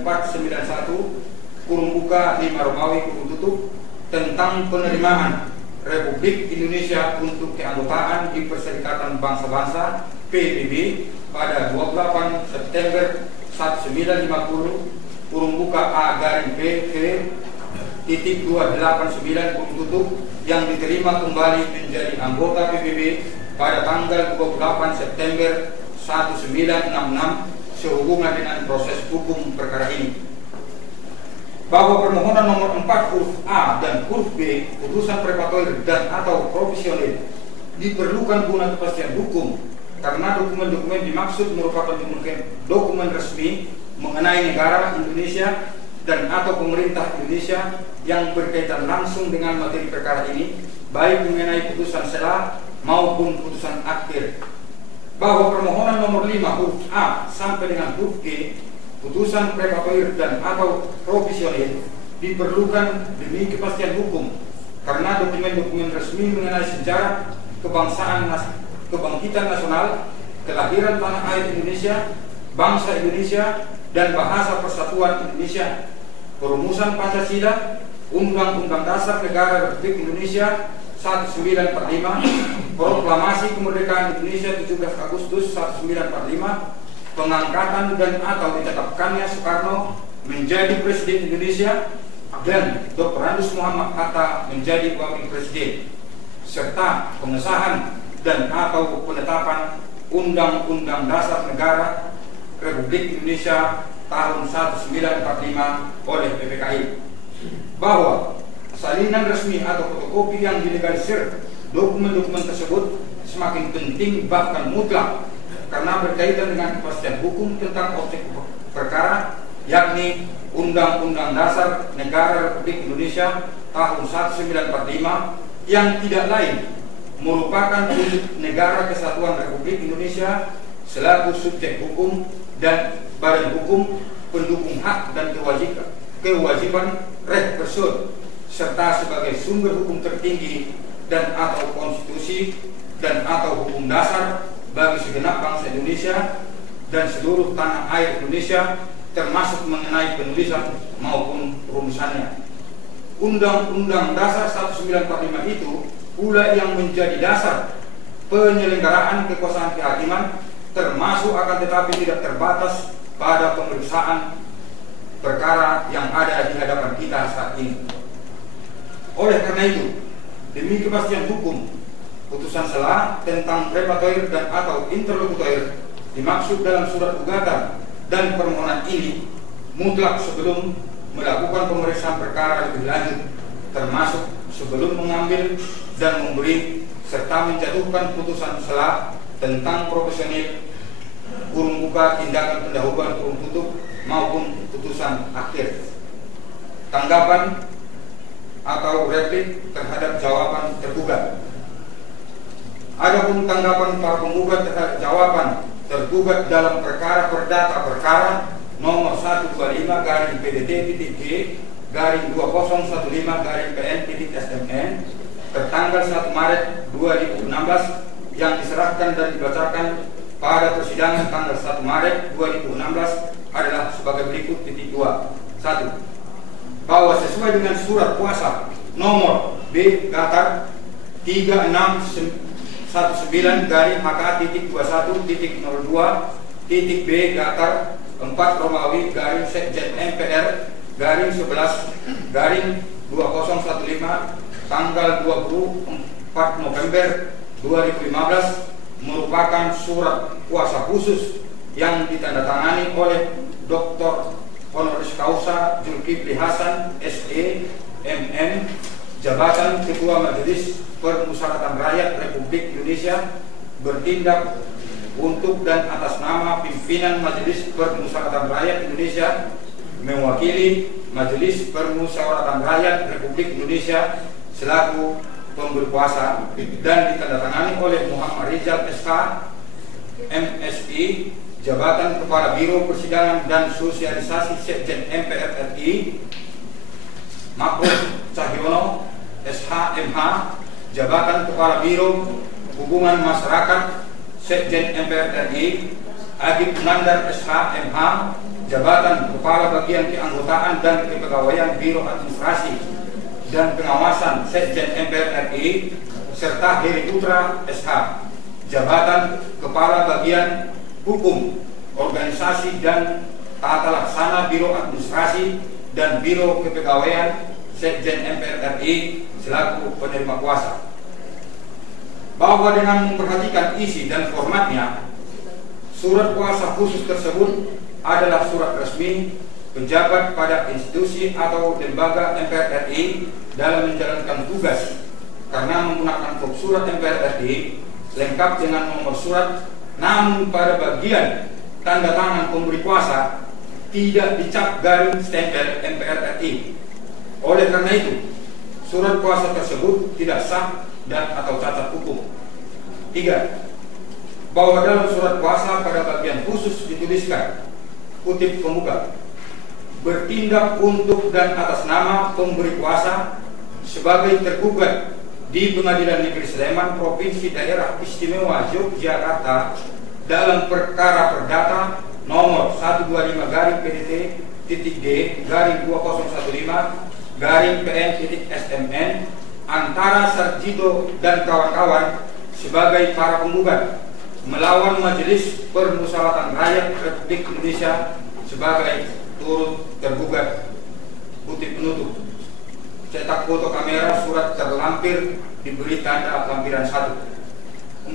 tentang penerimaan Republik Indonesia untuk keanggotaan di Perserikatan Bangsa-Bangsa PBB pada 28 September 1950 A/PV.289 yang diterima kembali menjadi anggota PBB pada tanggal 28 September 1966 sehubungan dengan proses hukum perkara ini. Bahwa permohonan nomor 4 huruf A dan huruf B putusan prepatoir dan atau provisional diperlukan guna kepastian hukum karena dokumen-dokumen dimaksud merupakan dokumen resmi mengenai negara Indonesia dan atau pemerintah Indonesia yang berkaitan langsung dengan materi perkara ini, baik mengenai putusan sela maupun putusan akhir. Bahwa permohonan nomor 5 huruf A sampai dengan huruf G putusan prepatoir dan atau provisional diperlukan demi kepastian hukum karena dokumen-dokumen resmi mengenai sejarah kebangkitan nasional, kelahiran tanah air Indonesia, bangsa Indonesia, dan bahasa persatuan Indonesia, perumusan Pancasila, Undang-Undang Dasar Negara Republik Indonesia 1945, Proklamasi Kemerdekaan Indonesia 17 Agustus 1945, pengangkatan dan atau ditetapkannya Soekarno menjadi Presiden Indonesia dan Dr. Andes Muhammad Hatta menjadi Wakil Presiden, serta pengesahan dan atau penetapan Undang-Undang Dasar Negara Republik Indonesia tahun 1945 oleh PPKI. Bahwa salinan resmi atau fotokopi yang dilegalisir dokumen-dokumen tersebut semakin penting bahkan mutlak karena berkaitan dengan kepastian hukum tentang objek perkara, yakni Undang-Undang Dasar Negara Republik Indonesia tahun 1945 yang tidak lain merupakan wujud negara kesatuan Republik Indonesia selaku subjek hukum dan badan hukum pendukung hak dan kewajiban reh-persul serta sebagai sumber hukum tertinggi dan atau konstitusi dan atau hukum dasar bagi segenap bangsa Indonesia dan seluruh tanah air Indonesia, termasuk mengenai penulisan maupun rumusannya. Undang-Undang Dasar 1945 itu pula yang menjadi dasar penyelenggaraan kekuasaan kehakiman, termasuk akan tetapi tidak terbatas pada pemeriksaan perkara yang ada di hadapan kita saat ini. Oleh karena itu, demi kepastian hukum, putusan sela tentang prepatoir dan atau interlokutoir dimaksud dalam surat gugatan dan permohonan ini mutlak sebelum melakukan pemeriksaan perkara lebih lanjut, termasuk sebelum mengambil dan memberi serta menjatuhkan putusan sela tentang profesional tindakan pendahuluan maupun putusan akhir. Tanggapan atau replik terhadap jawaban tergugat. Adapun tanggapan para penggugat terhadap jawaban tergugat dalam perkara perdata perkara nomor 125-PDT-G-2015-PN-SMN tertanggal 1 Maret 2016 yang diserahkan dan dibacakan pada persidangan tanggal 1 Maret 2016 adalah sebagai berikut. 2. 1. Bahwa sesuai dengan surat kuasa nomor B Gatar 3619/HK.21.02 B Gatar 4 Romawi garing Sekjen MPR garing 11/2015 tanggal 24 November 2015 merupakan surat kuasa khusus yang ditandatangani oleh Dr. Honoris Causa Zulkifli Hasan SE MM, jabatan Ketua Majelis Permusyawaratan Rakyat Republik Indonesia, bertindak untuk dan atas nama pimpinan Majelis Permusyawaratan Rakyat Indonesia mewakili Majelis Permusyawaratan Rakyat Republik Indonesia selaku pemberi kuasa, dan ditandatangani oleh Muhammad Rizal SH MSI, jabatan Kepala Biro Persidangan dan Sosialisasi Sekjen MPR RI, Makhluk Cahyono SH MH, jabatan Kepala Biro Hubungan Masyarakat Sekjen MPR RI, Agib Nandar SH MH, jabatan Kepala Bagian Keanggotaan dan Kepegawaian Biro Administrasi dan Pengawasan Sekjen MPR RI, serta Heri Putra SH, jabatan Kepala Bagian Hukum, Organisasi dan Tata Laksana Biro Administrasi dan Biro Kepegawaian Sekjen MPR RI selaku penerima kuasa. Bahwa dengan memperhatikan isi dan formatnya, surat kuasa khusus tersebut adalah surat resmi pejabat pada institusi atau lembaga MPR RI dalam menjalankan tugas, karena menggunakan kop surat MPR RI lengkap dengan nomor surat, namun pada bagian tanda tangan pemberi kuasa tidak dicap garing stempel MPR RI. Oleh karena itu, surat kuasa tersebut tidak sah dan atau cacat hukum. 3. Bahwa dalam surat kuasa pada bagian khusus dituliskan, kutip pembuka, bertindak untuk dan atas nama pemberi kuasa sebagai tergugat di Pengadilan Negeri Sleman Provinsi Daerah Istimewa Yogyakarta dalam perkara perdata nomor 125-D-D-2015-PN-SMN antara Sarjito dan kawan-kawan sebagai para penggugat melawan Majelis Permusyawaratan Rakyat Republik Indonesia sebagai turut tergugat. Kutip penutup. Cetak foto kamera surat terlampir diberi tanda lampiran 1. 4.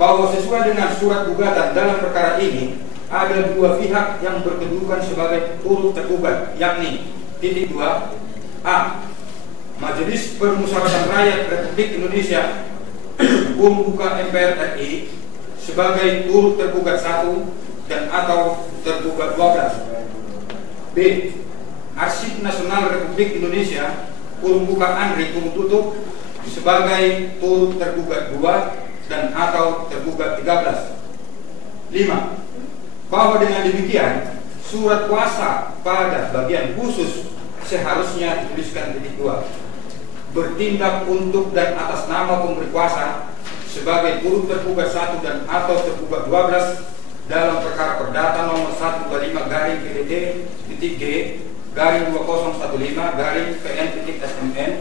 Bahwa sesuai dengan surat gugatan dalam perkara ini ada dua pihak yang berkedudukan sebagai turut tergugat, yakni titik 2 A. Majelis Permusyawaratan Rakyat Republik Indonesia Pembuka MPR RI sebagai turut tergugat 1 dan atau tergugat 12. B. Arsip Nasional Republik Indonesia Pembuka Andri Tutup sebagai turut tergugat 2 dan atau tergugat 13. 5. Bahwa dengan demikian surat kuasa pada bagian khusus seharusnya dituliskan titik 2. Bertindak untuk dan atas nama pemberi kuasa sebagai turut tergugat 1 dan atau tergugat 12 dalam perkara perdata nomor 125-G-D-2015-PN-SMN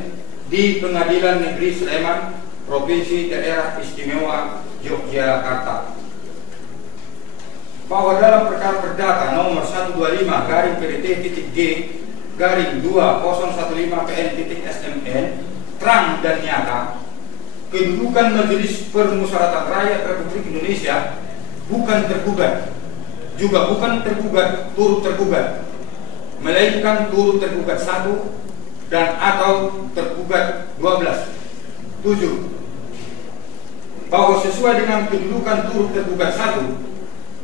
di Pengadilan Negeri Sleman Provinsi Daerah Istimewa Yogyakarta. Bahwa dalam perkara perdata nomor 125-G-D-2015-PN-SMN terang dan nyata kedudukan Majelis Permusyawaratan Rakyat Republik Indonesia bukan tergugat, juga bukan tergugat turut tergugat, melainkan turut tergugat 1 dan atau tergugat 12. 7. Bahwa sesuai dengan kedudukan turut tergugat 1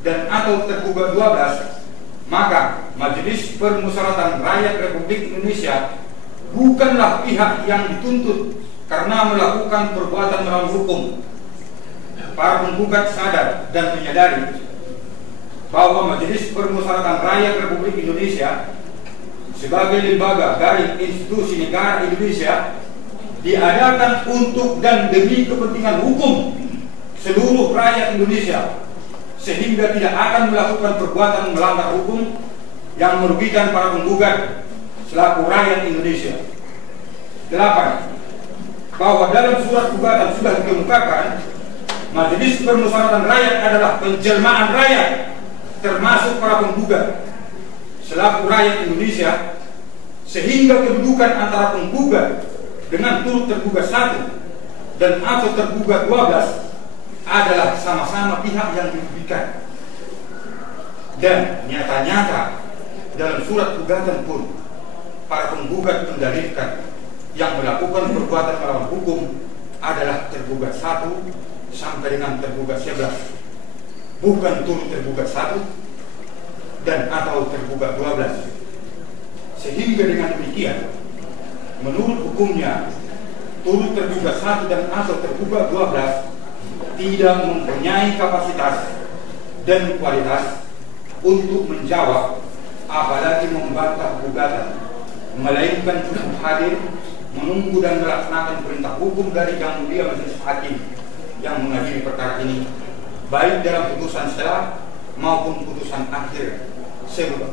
dan atau tergugat 12, maka Majelis Permusyawaratan Rakyat Republik Indonesia bukanlah pihak yang dituntut karena melakukan perbuatan melawan hukum. Para penggugat sadar dan menyadari bahwa Majelis Permusyawaratan Rakyat Republik Indonesia sebagai lembaga garing institusi negara Indonesia diadakan untuk dan demi kepentingan hukum seluruh rakyat Indonesia, sehingga tidak akan melakukan perbuatan melanggar hukum yang merugikan para penggugat selaku rakyat Indonesia. 8. Bahwa dalam surat gugatan sudah dikemukakan Majelis Permusyawaratan Rakyat adalah penjelmaan rakyat, termasuk para penggugat selaku rakyat Indonesia, sehingga kedudukan antara penggugat dengan turut tergugat 1 dan atau tergugat 12 adalah sama-sama pihak yang dirugikan. Dan nyata-nyata dalam surat gugatan pun para penggugat mendalilkan yang melakukan perbuatan melawan hukum adalah tergugat 1 sampai dengan tergugat 11, bukan turut tergugat 1 dan atau tergugat 12. Sehingga dengan demikian, menurut hukumnya, turut tergugat 1 dan atau tergugat 12 tidak mempunyai kapasitas dan kualitas untuk menjawab apalagi membantah gugatan, melainkan cukup hadir, menunggu dan melaksanakan perintah hukum dari Yang Mulia Majelis Hakim yang mengadili perkara ini, baik dalam putusan selah maupun putusan akhir,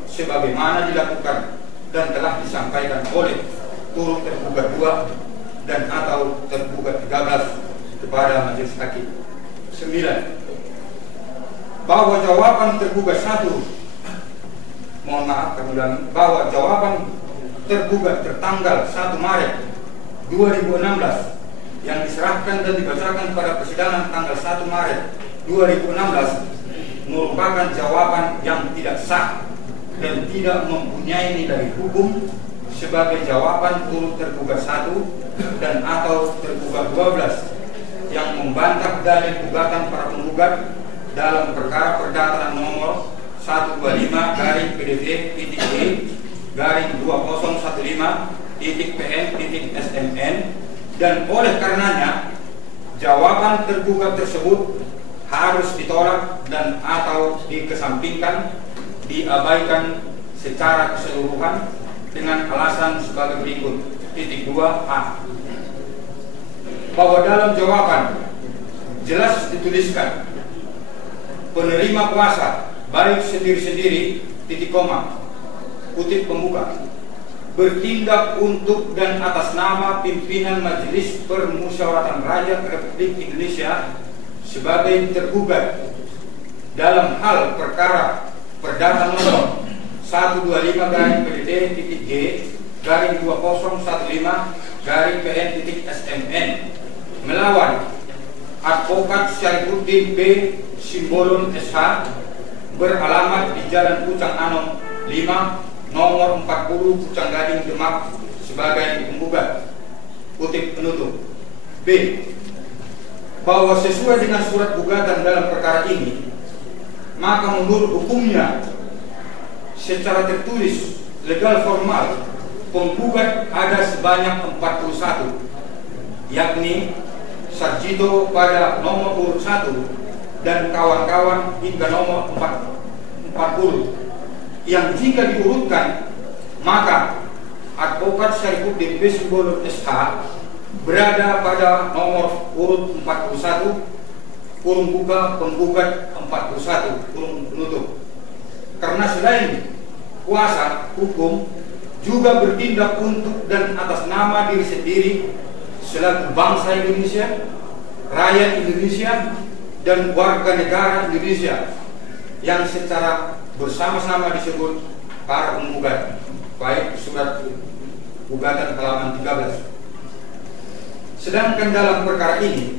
sebagaimana dilakukan dan telah disampaikan oleh turut tergugat 2 dan atau tergugat 13 kepada Majelis Hakim. 9. Bahwa jawaban tergugat 1, bahwa jawaban tergugat tertanggal 1 Maret 2016 yang diserahkan dan dibacakan pada persidangan tanggal 1 Maret 2016 merupakan jawaban yang tidak sah dan tidak mempunyai nilai hukum sebagai jawaban turut tergugat 1 dan atau tergugat 12 yang membantah dalil gugatan para penggugat dalam perkara perdata nomor 125-PDT-E-2015-PN-SMN, dan oleh karenanya jawaban tergugat tersebut harus ditolak dan atau dikesampingkan, diabaikan secara keseluruhan dengan alasan sebagai berikut. 2a. Bahwa dalam jawaban jelas dituliskan penerima kuasa baik sendiri-sendiri, kutip pembuka, bertindak untuk dan atas nama pimpinan Majelis Permusyawaratan Rakyat Republik Indonesia sebagai tergugat dalam hal perkara perdata nomor 125-PDT-E-2015-PN-SMN melawan Advokat Syarifuddin B. Simbolon SH beralamat di Jalan Pucang Anom 5 nomor 40 Pucang Gading Demak sebagai penggugat. Kutip penutup. B. Bahwa sesuai dengan surat gugatan dalam perkara ini, maka menurut hukumnya secara tertulis legal formal penggugat ada sebanyak 41, yakni Sarjito pada nomor urut 1 dan kawan-kawan hingga nomor 40, yang jika diurutkan maka Advokat Syarifuddin B. Simbolon SH berada pada nomor urut 41 kurung buka penggugat 41 kurung penutup, karena selain kuasa hukum juga bertindak untuk dan atas nama diri sendiri selaku bangsa Indonesia, rakyat Indonesia, dan warga negara Indonesia yang secara bersama-sama disebut para penggugat, baik surat gugatan halaman 13. Sedangkan dalam perkara ini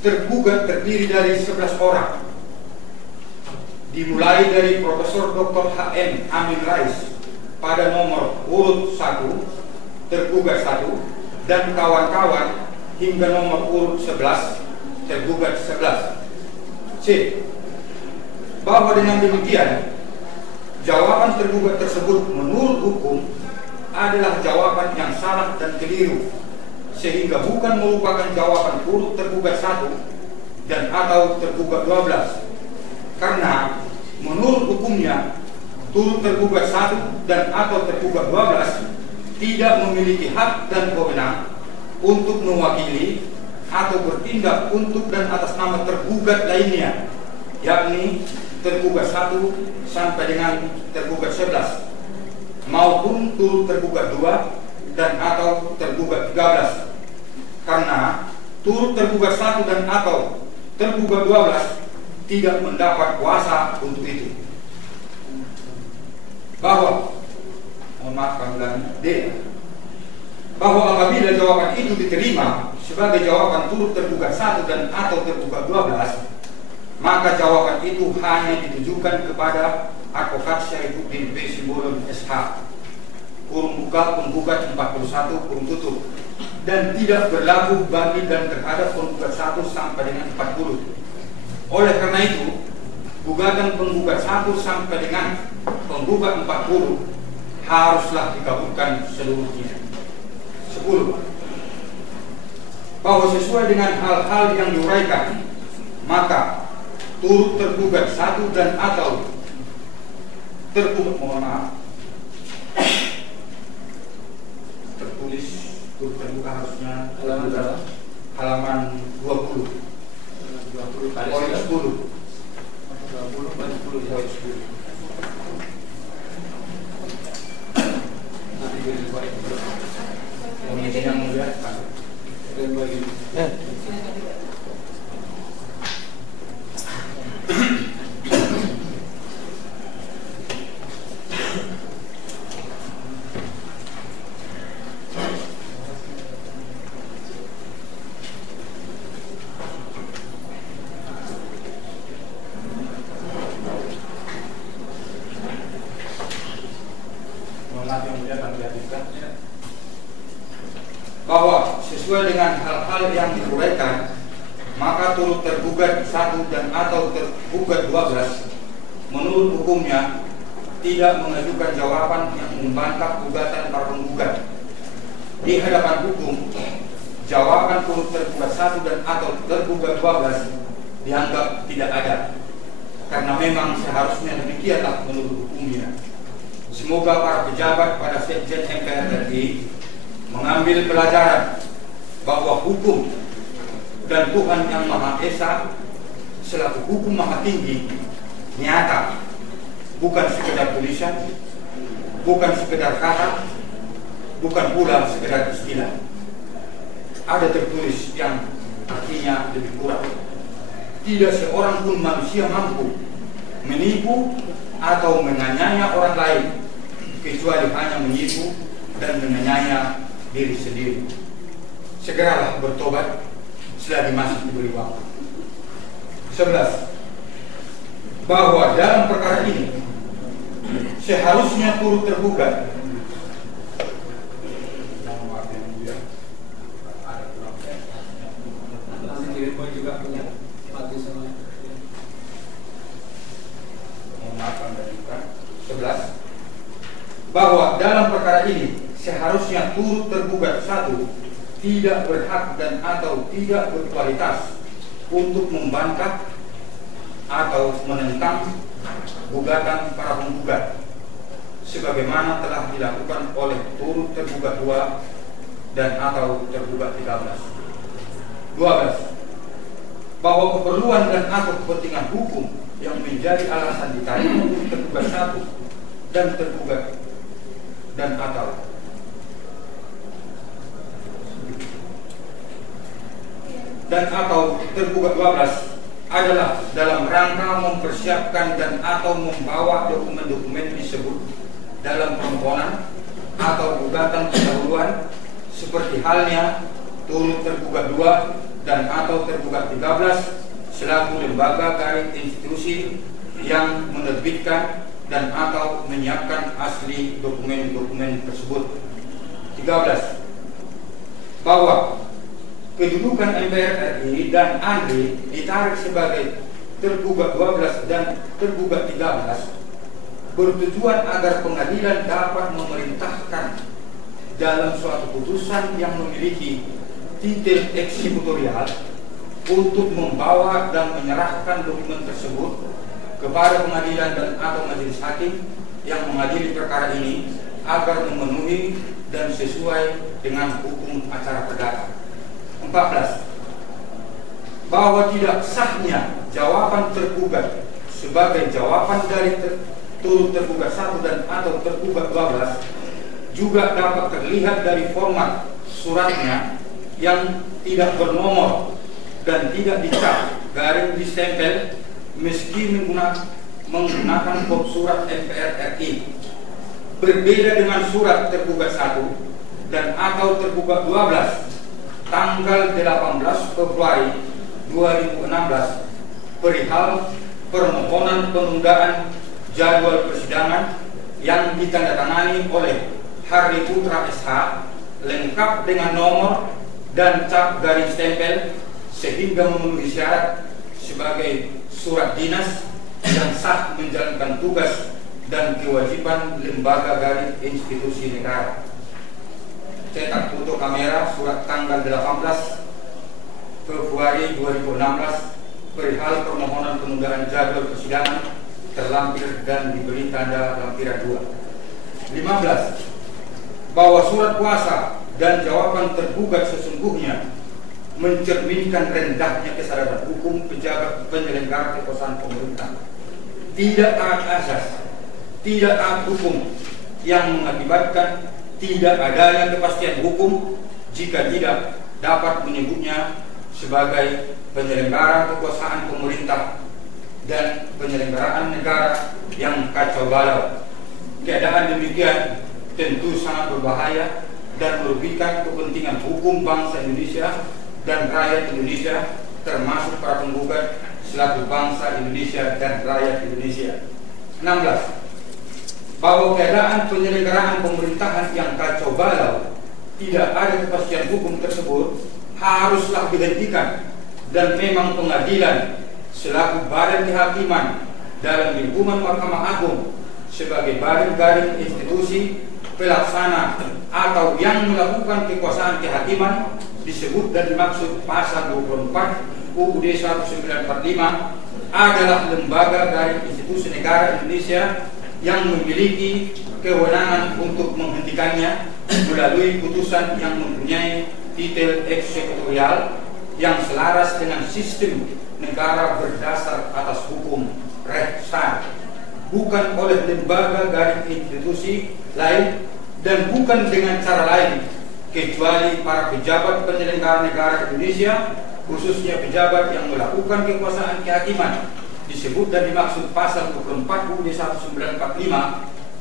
tergugat terdiri dari 11 orang, dimulai dari Profesor Dr. H.M. Amin Rais pada nomor urut 1 tergugat 1 dan kawan-kawan hingga nomor urut 11 tergugat 11. C. Bahwa dengan demikian jawaban tergugat tersebut menurut hukum adalah jawaban yang salah dan keliru, sehingga bukan merupakan jawaban turut tergugat 1 dan atau tergugat 12, karena menurut hukumnya turut tergugat 1 dan atau tergugat 12 tidak memiliki hak dan wewenang untuk mewakili atau bertindak untuk dan atas nama tergugat lainnya, yakni tergugat 1 sampai dengan tergugat 11, maupun turut tergugat 2 dan atau tergugat 13, karena turut tergugat 1 dan atau tergugat 12 tidak mendapat kuasa untuk itu. Bahwa, mohon maaf kami ulangi, D, bahwa apabila jawaban itu diterima sebagai jawaban turut tergugat 1 dan atau tergugat 12, maka jawaban itu hanya ditujukan kepada advokat Syaifuddin P. Simbolon SH, kurung buka penggugat 41 kurung tutup, dan tidak berlaku bagi dan terhadap penggugat 1 sampai dengan 40. Oleh karena itu, gugatan penggugat 1 sampai dengan penggugat 40 haruslah dikabulkan seluruhnya. 10. Bahwa sesuai dengan hal-hal yang diuraikan, maka turut tergugat 1 dan atau tergugat, mohon maaf, tertulis turut tergugat harusnya halaman 20 poin 10 poin 10. Komisi yang mulia, bahwa sesuai dengan hal-hal yang diuraikan, maka turut tergugat 1 dan atau tergugat 12 menurut hukumnya tidak mengajukan jawaban yang membantah gugatan para penggugat. Di hadapan hukum, jawaban turut tergugat 1 dan atau tergugat 12 dianggap tidak ada, karena memang seharusnya demikianlah menurut hukumnya. Semoga para pejabat pada Sekjen MPR RI mengambil pelajaran bahwa hukum dan Tuhan Yang Maha Esa selaku hukum maha tinggi nyata, bukan sekedar tulisan, bukan sekedar kata, bukan pula sekedar istilah. Ada tertulis yang artinya lebih kurang. Tidak seorang pun manusia mampu menipu atau menganiaya orang lain kecuali hanya menipu dan menganiaya diri sendiri. Segeralah bertobat selagi masih diberi waktu. 11. Bahwa dalam perkara ini seharusnya turut tergugat bahwa dalam perkara ini seharusnya turut tergugat 1 tidak berhak dan atau tidak berkualitas untuk membantah atau menentang gugatan para penggugat, sebagaimana telah dilakukan oleh turut tergugat 2 dan atau tergugat 13. 12. Bahwa keperluan dan atau kepentingan hukum yang menjadi alasan ditarik turut tergugat 1 dan tergugat dan atau tergugat 12 adalah dalam rangka mempersiapkan dan atau membawa dokumen-dokumen disebut dalam permohonan atau gugatan pendahuluan, seperti halnya turut tergugat 2 dan atau tergugat 13 selaku lembaga garis institusi yang menerbitkan dan atau menyiapkan asli dokumen-dokumen tersebut. 13. Bahwa kedudukan MPR RI dan Andri ditarik sebagai tergugat 12 dan tergugat 13 bertujuan agar pengadilan dapat memerintahkan dalam suatu putusan yang memiliki titel eksekutorial untuk membawa dan menyerahkan dokumen tersebut kepada pengadilan dan atau majelis hakim yang mengadili perkara ini agar memenuhi dan sesuai dengan hukum acara perdata. 14. Bahwa tidak sahnya jawaban tergugat sebagai jawaban dari turut tergugat 1 dan atau tergugat 12 juga dapat terlihat dari format suratnya yang tidak bernomor dan tidak dicap garing distempel meski menggunakan kod surat MPR RI. Berbeda dengan surat tergugat 1 dan atau tergugat 12 tanggal 18 Februari 2016 perihal permohonan penundaan jadwal persidangan yang ditandatangani oleh Hari Putra SH lengkap dengan nomor dan cap garis stempel sehingga memenuhi syarat sebagai surat dinas yang sah menjalankan tugas dan kewajiban lembaga garis institusi negara. Cetak foto kamera surat tanggal 18 Februari 2016 perihal permohonan penundaan jadwal persidangan terlampir dan diberi tanda lampiran 2. 15. Bahwa surat kuasa dan jawaban tergugat sesungguhnya mencerminkan rendahnya kesadaran hukum pejabat penyelenggara kekuasaan pemerintah, tidak taat asas, tidak taat hukum, yang mengakibatkan tidak adanya kepastian hukum jika tidak dapat menyebutnya sebagai penyelenggara kekuasaan pemerintah dan penyelenggaraan negara yang kacau balau. Keadaan demikian tentu sangat berbahaya dan merugikan kepentingan hukum bangsa Indonesia dan rakyat Indonesia, termasuk para penggugat selaku bangsa Indonesia dan rakyat Indonesia. 16. Bahwa keadaan penyelenggaraan pemerintahan yang kacau balau, tidak ada kepastian hukum tersebut haruslah dihentikan, dan memang pengadilan selaku badan kehakiman dalam lingkungan Mahkamah Agung sebagai badan garing institusi pelaksana atau yang melakukan kekuasaan kehakiman disebut dan dimaksud pasal 24 UUD 1945 adalah lembaga garing institusi negara Indonesia yang memiliki kewenangan untuk menghentikannya melalui putusan yang mempunyai titel eksekutorial yang selaras dengan sistem negara berdasar atas hukum Rechtsstaat, bukan oleh lembaga garing institusi lain dan bukan dengan cara lain kecuali para pejabat penyelenggara negara Indonesia, khususnya pejabat yang melakukan kekuasaan kehakiman disebut dan dimaksud pasal 24 UUD 1945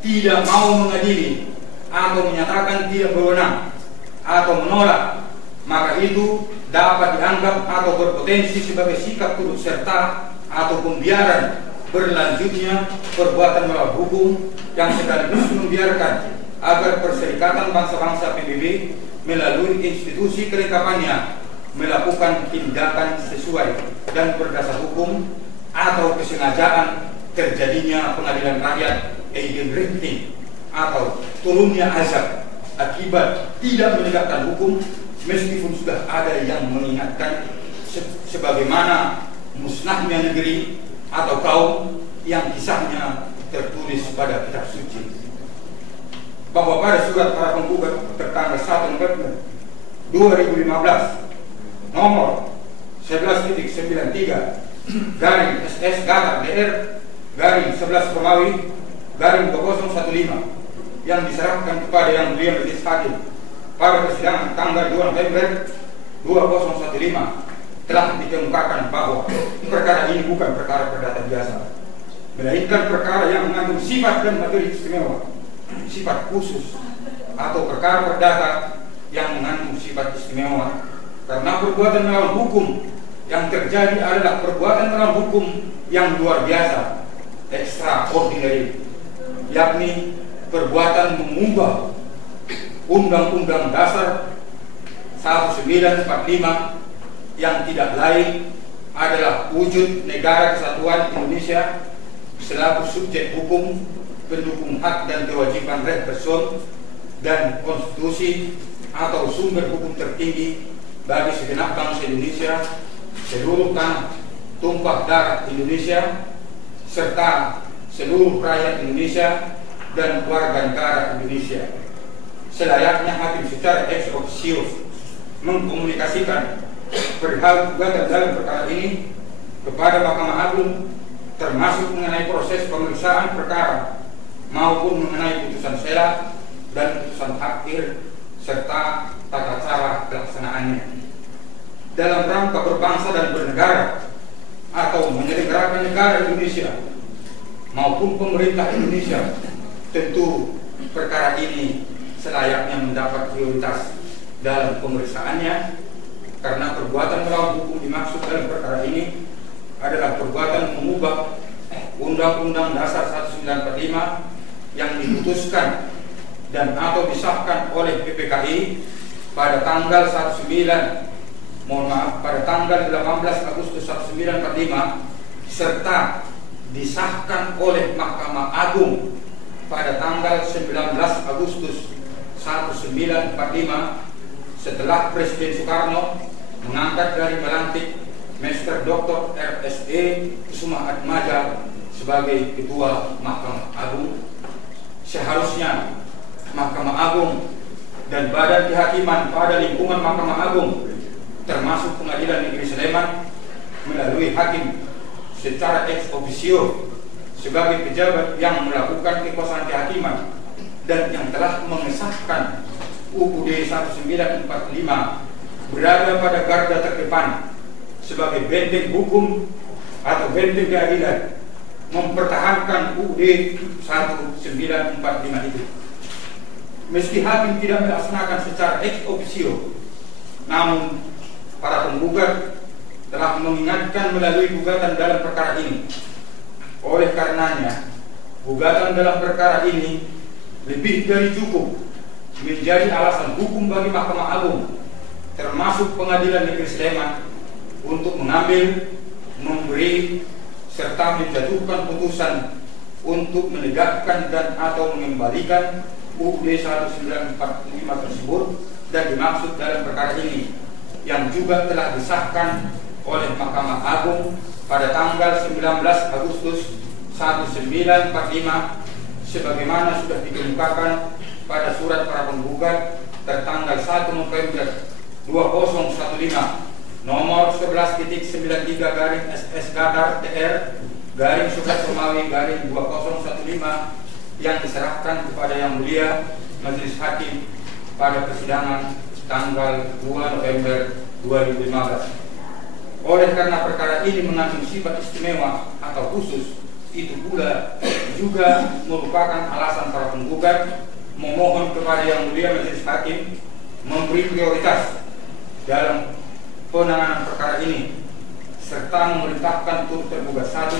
tidak mau mengadili atau menyatakan tidak berwenang atau menolak, maka itu dapat dianggap atau berpotensi sebagai sikap turut serta atau pembiaran berlanjutnya perbuatan melawan hukum yang sekaligus membiarkan agar Perserikatan Bangsa-Bangsa PBB melalui institusi kelengkapannya melakukan tindakan sesuai dan berdasar hukum atau kesengajaan terjadinya pengadilan rakyat Eigenrecht atau turunnya azab akibat tidak menegakkan hukum, meskipun sudah ada yang mengingatkan sebagaimana musnahnya negeri atau kaum yang kisahnya tertulis pada kitab suci. Bahwa pada surat para penggugat tertanggal 1 November 2015 nomor 11.93 garing SS gatar DR garing 11 Romawi garing 2015 yang diserahkan kepada yang mulia majelis hakim pada persidangan tanggal 2 November 2015 telah dikemukakan bahwa perkara ini bukan perkara perdata biasa, melainkan perkara yang mengandung sifat dan materi istimewa, sifat khusus, atau perkara perdata yang mengandung sifat istimewa karena perbuatan melawan hukum yang terjadi adalah perbuatan melawan hukum yang luar biasa, extraordinary, yakni perbuatan mengubah Undang-Undang Dasar 1945 yang tidak lain adalah wujud negara kesatuan Indonesia selaku subjek hukum, pendukung hak dan kewajiban hak person dan konstitusi atau sumber hukum tertinggi bagi segenap bangsa Indonesia, seluruh tanah tumpah darah Indonesia, serta seluruh rakyat Indonesia dan warga negara Indonesia. Selayaknya hakim secara ex officio mengkomunikasikan perihal gugatan dalam perkara ini kepada Mahkamah Agung, termasuk mengenai proses pemeriksaan perkara maupun mengenai putusan sela dan putusan akhir serta tata cara pelaksanaannya. Dalam rangka berbangsa dan bernegara atau menyelenggarakan negara Indonesia maupun pemerintah Indonesia, tentu perkara ini selayaknya mendapat prioritas dalam pemeriksaannya, karena perbuatan melawan hukum dimaksud dalam perkara ini adalah perbuatan mengubah Undang-Undang Dasar 1945 yang diputuskan dan atau disahkan oleh PPKI pada tanggal 18 Agustus 1945 serta disahkan oleh Mahkamah Agung pada tanggal 19 Agustus 1945 setelah Presiden Soekarno mengangkat dari melantik Mr. Dr. RSE Kusuma Atmaja sebagai Ketua Mahkamah Agung. Seharusnya Mahkamah Agung dan Badan Kehakiman pada lingkungan Mahkamah Agung termasuk Pengadilan Negeri Sleman melalui hakim secara ex officio sebagai pejabat yang melakukan kekuasaan kehakiman dan yang telah mengesahkan UUD 1945 berada pada garda terdepan sebagai benteng hukum atau benteng keadilan mempertahankan UUD 1945 itu. Meski hakim tidak melaksanakan secara ex officio, namun para penggugat telah mengingatkan melalui gugatan dalam perkara ini. Oleh karenanya, gugatan dalam perkara ini lebih dari cukup menjadi alasan hukum bagi Mahkamah Agung termasuk Pengadilan Negeri Sleman untuk mengambil, memberi, serta menjatuhkan putusan untuk menegakkan dan atau mengembalikan UUD 1945 tersebut dan dimaksud dalam perkara ini, yang juga telah disahkan oleh Mahkamah Agung pada tanggal 19 Agustus 1945 sebagaimana sudah dikemukakan pada surat para penggugat tertanggal 1 November 2015 nomor 11.93-SK-TR/2015 yang diserahkan kepada Yang Mulia Majelis Hakim pada persidangan tanggal 2 November 2015. Oleh karena perkara ini mengandung sifat istimewa atau khusus, itu pula juga merupakan alasan para penggugat memohon kepada Yang Mulia Majelis Hakim memberi prioritas dalam penanganan perkara ini serta memerintahkan turut tergugat 1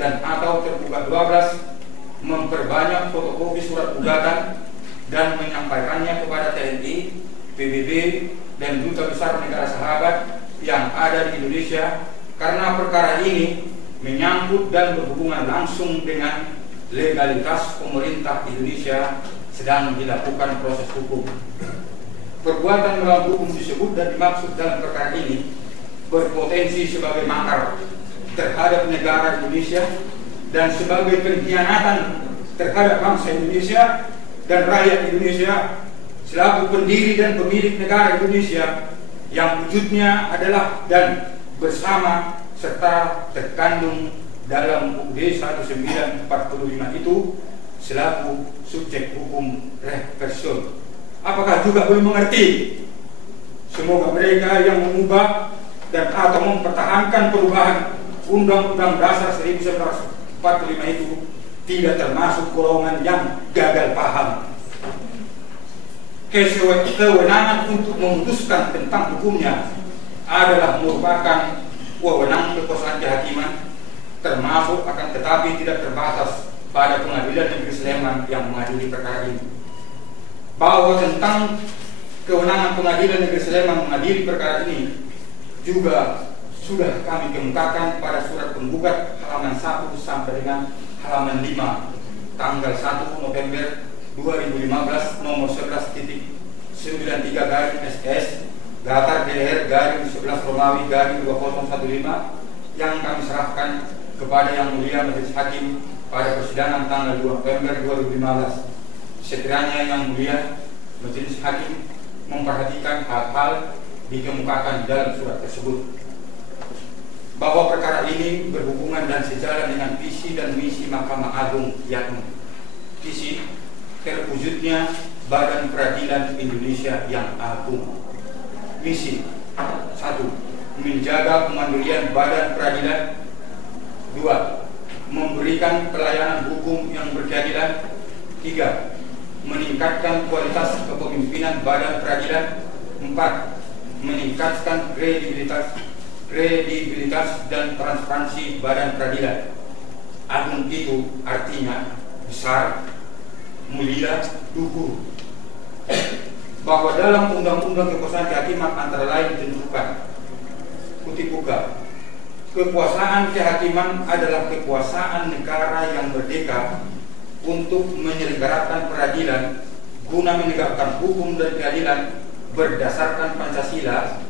dan atau tergugat 12 memperbanyak fotokopi surat gugatan dan menyampaikannya kepada TNI, PBB, dan Duta Besar Negara Sahabat yang ada di Indonesia, karena perkara ini menyangkut dan berhubungan langsung dengan legalitas pemerintah Indonesia sedang dilakukan proses hukum. Perbuatan melawan hukum disebut dan dimaksud dalam perkara ini berpotensi sebagai makar terhadap negara Indonesia dan sebagai pengkhianatan terhadap bangsa Indonesia dan rakyat Indonesia selaku pendiri dan pemilik negara Indonesia yang wujudnya adalah dan bersama serta terkandung dalam UUD 1945 itu selaku subjek hukum reversion. Apakah juga belum mengerti? Semoga mereka yang mengubah dan atau mempertahankan perubahan Undang-Undang Dasar 1945 itu tidak termasuk golongan yang gagal paham. Kewenangan untuk memutuskan tentang hukumnya adalah merupakan wewenang kekuasaan kehakiman, termasuk akan tetapi tidak terbatas pada Pengadilan Negeri Sleman yang mengadili perkara ini. Bahwa tentang kewenangan Pengadilan Negeri Sleman mengadili perkara ini juga sudah kami kemukakan pada surat penggugat halaman 1 sampai dengan halaman 5 tanggal 1 November 2015 nomor 11.93-SS Gatar DR/11 Romawi -2015 yang kami serahkan kepada Yang Mulia Majelis Hakim pada persidangan tanggal 2 November 2015. Sekiranya Yang Mulia Majelis Hakim memperhatikan hal-hal dikemukakan dalam surat tersebut, bahwa perkara ini berhubungan dan sejalan dengan visi dan misi Mahkamah Agung, yakni visi terwujudnya Badan Peradilan Indonesia yang Agung. Misi 1. Menjaga kemandirian Badan Peradilan. 2. Memberikan pelayanan hukum yang berkeadilan. 3. Meningkatkan kualitas kepemimpinan Badan Peradilan. 4. Meningkatkan kredibilitas dan transparansi Badan Peradilan. Agung itu artinya besar, mulia, luhur. Bahwa dalam Undang-Undang Kekuasaan Kehakiman antara lain ditentukan, kutip buka, kekuasaan kehakiman adalah kekuasaan negara yang merdeka untuk menyelenggarakan peradilan guna menegakkan hukum dan keadilan berdasarkan Pancasila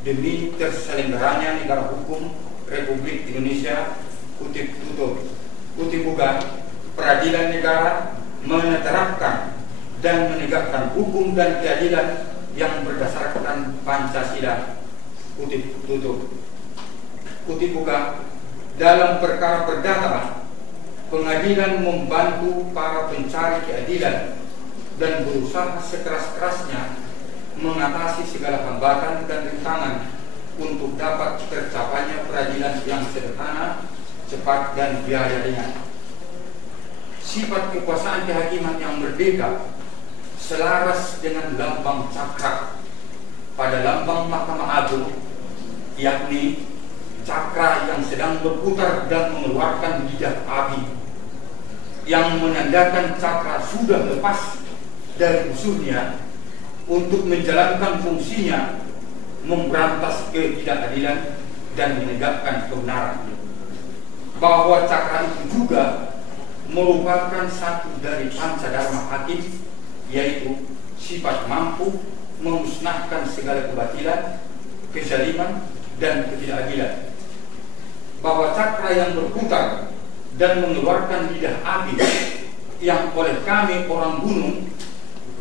demi terselenggaranya negara hukum Republik Indonesia, kutip tutup. Kutip buka, peradilan negara menerapkan dan menegakkan hukum dan keadilan yang berdasarkan Pancasila, kutip tutup. Kutip buka, dalam perkara perdata, pengadilan membantu para pencari keadilan dan berusaha sekeras-kerasnya mengatasi segala hambatan dan rintangan untuk dapat tercapainya peradilan yang sederhana, cepat, dan biaya ringan. Sifat kekuasaan kehakiman yang merdeka selaras dengan lambang cakra pada lambang Mahkamah Agung, yakni cakra yang sedang berputar dan mengeluarkan lidah api, yang menandakan cakra sudah lepas dari musuhnya untuk menjalankan fungsinya memberantas ketidakadilan dan menegakkan kebenaran. Bahwa cakra itu juga merupakan satu dari pancadharma hakim, yaitu sifat mampu memusnahkan segala kebatilan, kezaliman, dan ketidakadilan. Bahwa cakra yang berputar dan mengeluarkan lidah api, yang oleh kami orang gunung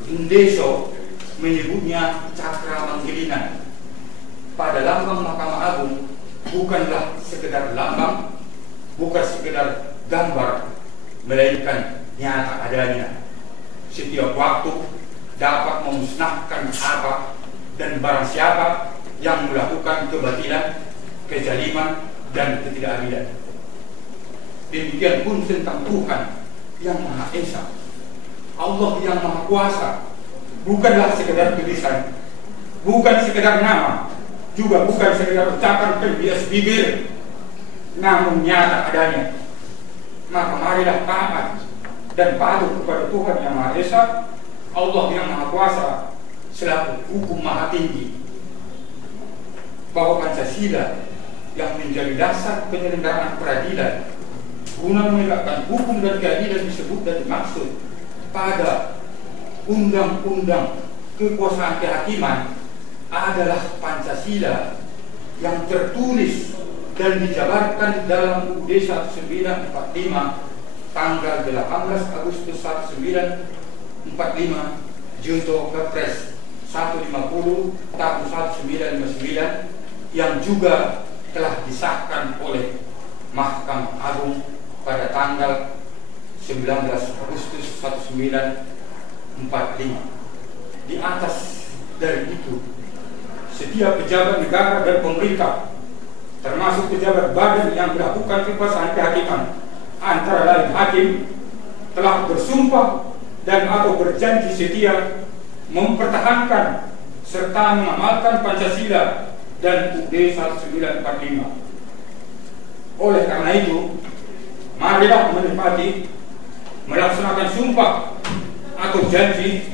Indeso menyebutnya cakra manggilinan, pada lambang Mahkamah Agung bukanlah sekedar lambang, bukan sekedar gambar, melainkan nyata adanya. Setiap waktu dapat memusnahkan apa dan barang siapa yang melakukan kebatilan, kezaliman, dan ketidakadilan. Demikian pun tentang Tuhan yang Maha Esa, Allah yang Maha Kuasa, bukanlah sekedar tulisan, bukan sekedar nama, juga bukan sekedar ucapan perhias bibir, namun nyata adanya. Maka marilah taat dan patuh kepada Tuhan yang Maha Esa, Allah yang Maha Kuasa, selaku hukum maha tinggi. Bahwa Pancasila yang menjadi dasar penyelenggaraan peradilan guna menegakkan hukum dan keadilan disebut dan dimaksud pada Undang-Undang Kekuasaan Kehakiman adalah Pancasila yang tertulis dan dijabarkan dalam UUD 1945 tanggal 18 Agustus 1945, Junto Kepres 150 tahun 1959, yang juga telah disahkan oleh Mahkamah Agung pada tanggal 19 Agustus 1945. Di atas dari itu, setiap pejabat negara dan pemerintah, termasuk pejabat badan yang melakukan kekuasaan kehakiman, antara lain hakim, telah bersumpah dan atau berjanji setia mempertahankan serta mengamalkan Pancasila dan UUD 1945. Oleh karena itu, marilah menepati, melaksanakan sumpah atau janji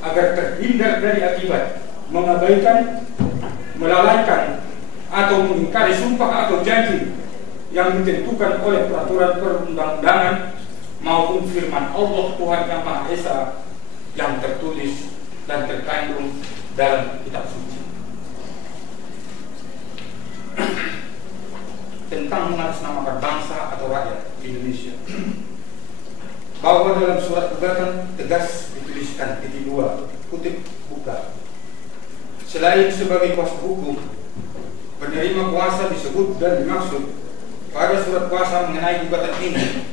agar terhindar dari akibat mengabaikan, melalaikan, atau mengingkari sumpah atau janji yang ditentukan oleh peraturan perundang-undangan maupun firman Allah Tuhan yang Maha Esa yang tertulis dan terkandung dalam kitab suci. Tentang mengatasnamakan bangsa atau rakyat Indonesia, bahwa dalam surat gugatan tegas dituliskan titik 2, kutip buka, selain sebagai kuasa hukum, penerima kuasa disebut dan dimaksud pada surat kuasa mengenai gugatan ini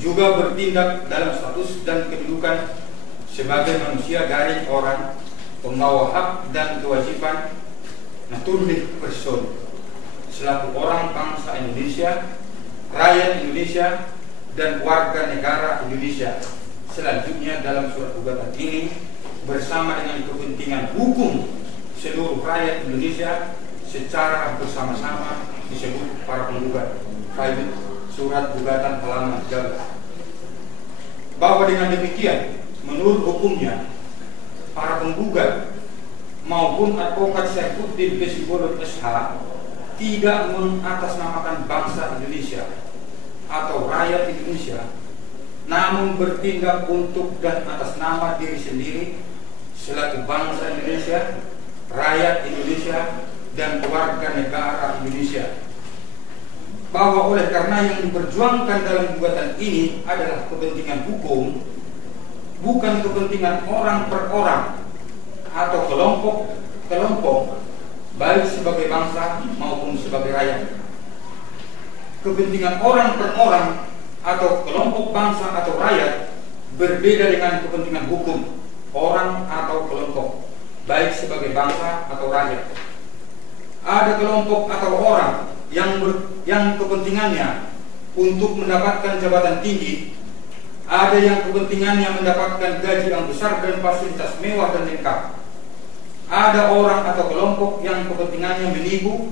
juga bertindak dalam status dan kedudukan sebagai manusia dari orang, pembawa hak dan kewajiban naturally person, selaku orang bangsa Indonesia, rakyat Indonesia, dan warga negara Indonesia. Selanjutnya dalam surat gugatan ini bersama dengan kepentingan hukum seluruh rakyat Indonesia secara bersama-sama disebut para penggugat. Private surat gugatan halaman 13. Bahwa dengan demikian, menurut hukumnya, para penggugat maupun advokat Saifuddin Hasibuddin SH tidak mengatasnamakan bangsa Indonesia atau rakyat Indonesia, namun bertindak untuk dan atas nama diri sendiri selaku bangsa Indonesia, rakyat Indonesia, dan warga negara Indonesia. Bahwa oleh karena yang diperjuangkan dalam gugatan ini adalah kepentingan hukum, bukan kepentingan orang per orang atau kelompok, baik sebagai bangsa maupun sebagai rakyat. Kepentingan orang per orang atau kelompok bangsa atau rakyat berbeda dengan kepentingan hukum orang atau kelompok, baik sebagai bangsa atau rakyat. Ada kelompok atau orang yang kepentingannya untuk mendapatkan jabatan tinggi, ada yang kepentingannya mendapatkan gaji yang besar dan fasilitas mewah dan lengkap. Ada orang atau kelompok yang kepentingannya menipu,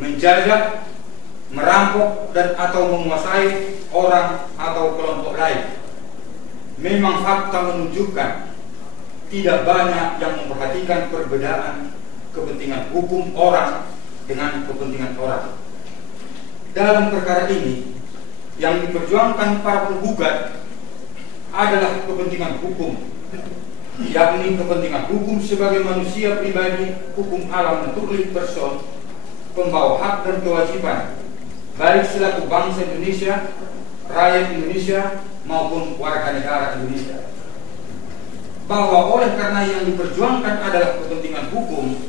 menjajah, merampok, dan atau menguasai orang atau kelompok lain. Memang fakta menunjukkan tidak banyak yang memperhatikan perbedaan kepentingan hukum orang dengan kepentingan orang. Dalam perkara ini, yang diperjuangkan para penggugat adalah kepentingan hukum, yakni kepentingan hukum sebagai manusia pribadi, hukum alam naturally person, pembawa hak dan kewajiban, baik selaku bangsa Indonesia, rakyat Indonesia, maupun warga negara Indonesia. Bahwa oleh karena yang diperjuangkan adalah kepentingan hukum,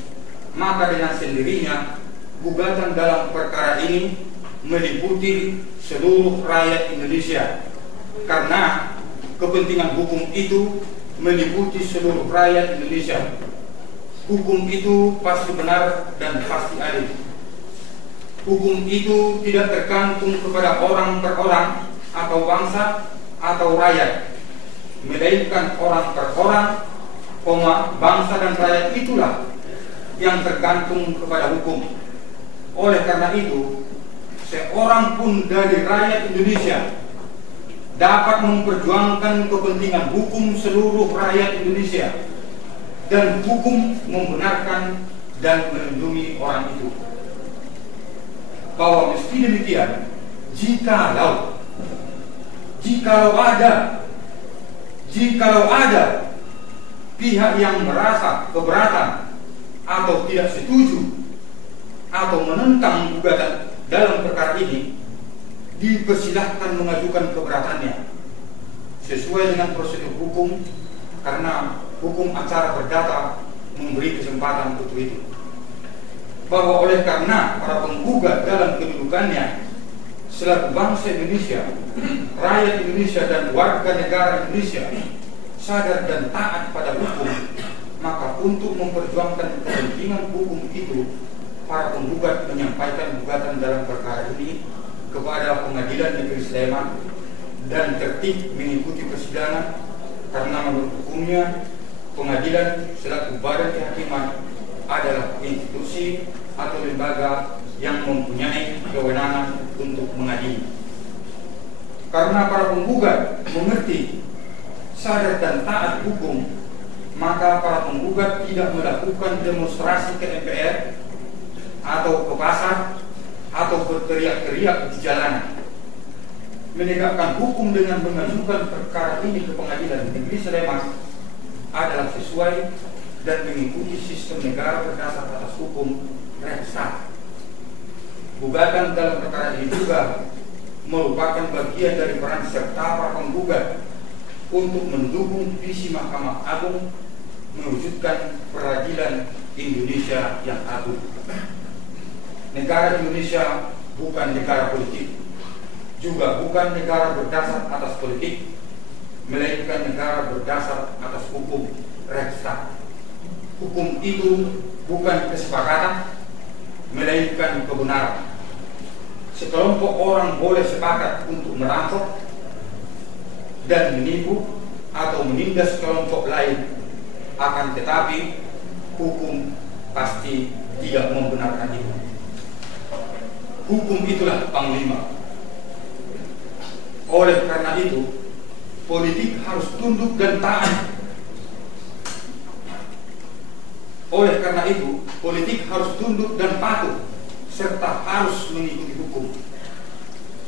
maka dengan sendirinya gugatan dalam perkara ini meliputi seluruh rakyat Indonesia, karena kepentingan hukum itu meliputi seluruh rakyat Indonesia. Hukum itu pasti benar dan pasti adil. Hukum itu tidak tergantung kepada orang per orang atau bangsa atau rakyat, melainkan orang per orang, bangsa dan rakyat itulah yang tergantung kepada hukum. Oleh karena itu, seorang pun dari rakyat Indonesia dapat memperjuangkan kepentingan hukum seluruh rakyat Indonesia, dan hukum membenarkan dan melindungi orang itu. Bahwa meski demikian, jikalau ada pihak yang merasa keberatan atau tidak setuju atau menentang gugatan dalam perkara ini, dipersilahkan mengajukan keberatannya sesuai dengan prosedur hukum, karena hukum acara perdata memberi kesempatan untuk itu. Bahwa oleh karena para penggugat dalam kedudukannya selaku bangsa Indonesia, rakyat Indonesia, dan warga negara Indonesia sadar dan taat pada hukum, maka untuk memperjuangkan kepentingan hukum itu, para penggugat menyampaikan gugatan dalam perkara ini kepada Pengadilan Negeri Sleman dan tertib mengikuti persidangan, karena menurut hukumnya pengadilan selaku badan kehakiman adalah institusi atau lembaga yang mempunyai kewenangan untuk mengadili. Karena para penggugat mengerti, sadar dan taat hukum, maka para penggugat tidak melakukan demonstrasi ke MPR atau ke pasar atau berteriak-teriak di jalanan. Menegakkan hukum dengan mengajukan perkara ini ke Pengadilan Negeri Sleman adalah sesuai dan mengikuti sistem negara berdasar atas hukum rek-sah. Gugatan dalam perkara ini juga merupakan bagian dari peran serta para penggugat untuk mendukung visi Mahkamah Agung mewujudkan peradilan Indonesia yang agung. Negara Indonesia bukan negara politik, juga bukan negara berdasar atas politik, melainkan negara berdasar atas hukum Rechtsstaat. Hukum itu bukan kesepakatan, melainkan kebenaran. Sekelompok orang boleh sepakat untuk merampok dan menipu atau menindas kelompok lain, akan tetapi hukum pasti tidak membenarkan itu. Hukum itulah panglima. Oleh karena itu, politik harus tunduk dan taat. Oleh karena itu, politik harus tunduk dan patuh serta harus mengikuti hukum.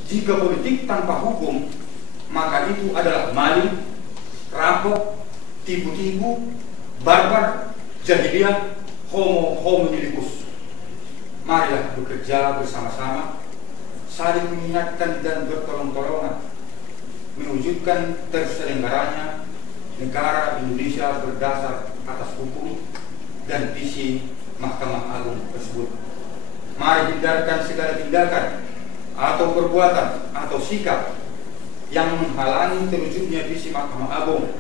Jika politik tanpa hukum, maka itu adalah maling, rampok, tipu-tipu, barbar, jahiliyah, homo hominicus. Marilah bekerja bersama-sama, saling mengingatkan dan bertolong-tolongan, mewujudkan terselenggaranya negara Indonesia berdasar atas hukum dan visi Mahkamah Agung tersebut. Mari hindarkan segala tindakan atau perbuatan atau sikap yang menghalangi terwujudnya visi Mahkamah Agung,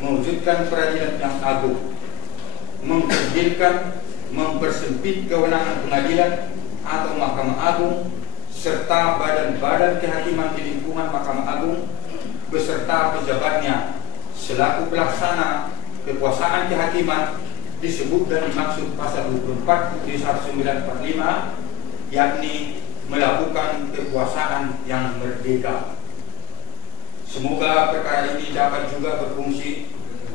mewujudkan peradilan yang agung, mengkerdilkan, mempersempit kewenangan pengadilan atau Mahkamah Agung serta badan-badan kehakiman di lingkungan Mahkamah Agung beserta pejabatnya selaku pelaksana kekuasaan kehakiman disebut dan dimaksud pasal 24 UUD 1945, yakni melakukan kekuasaan yang merdeka. Semoga perkara ini dapat juga berfungsi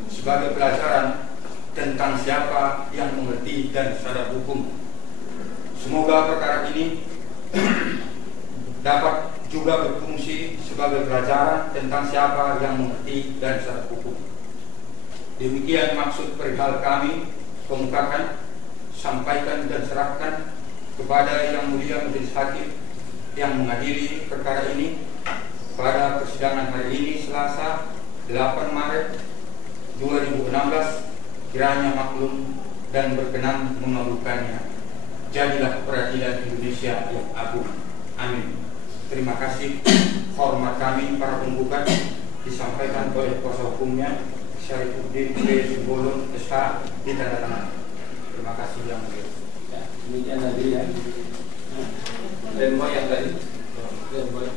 sebagai pelajaran tentang siapa yang mengerti dan sadar hukum. Semoga perkara ini dapat juga berfungsi sebagai pelajaran tentang siapa yang mengerti dan sadar hukum. Demikian maksud perihal kami kemukakan, sampaikan dan serahkan kepada Yang Mulia Majelis Hakim yang mengadili perkara ini pada persidangan hari ini Selasa 8 Maret 2016. Kiranya maklum dan berkenan mengabulkannya. Jadilah peradilan Indonesia yang agung. Amin. Terima kasih. Hormat kami para penggugat disampaikan oleh kuasa hukumnya Syarifuddin B. Simbolon SK ditandatangan. Terima kasih Yang Mulia. Ya, demikian tadi ya. Lemboy yang tadi. Lemboy.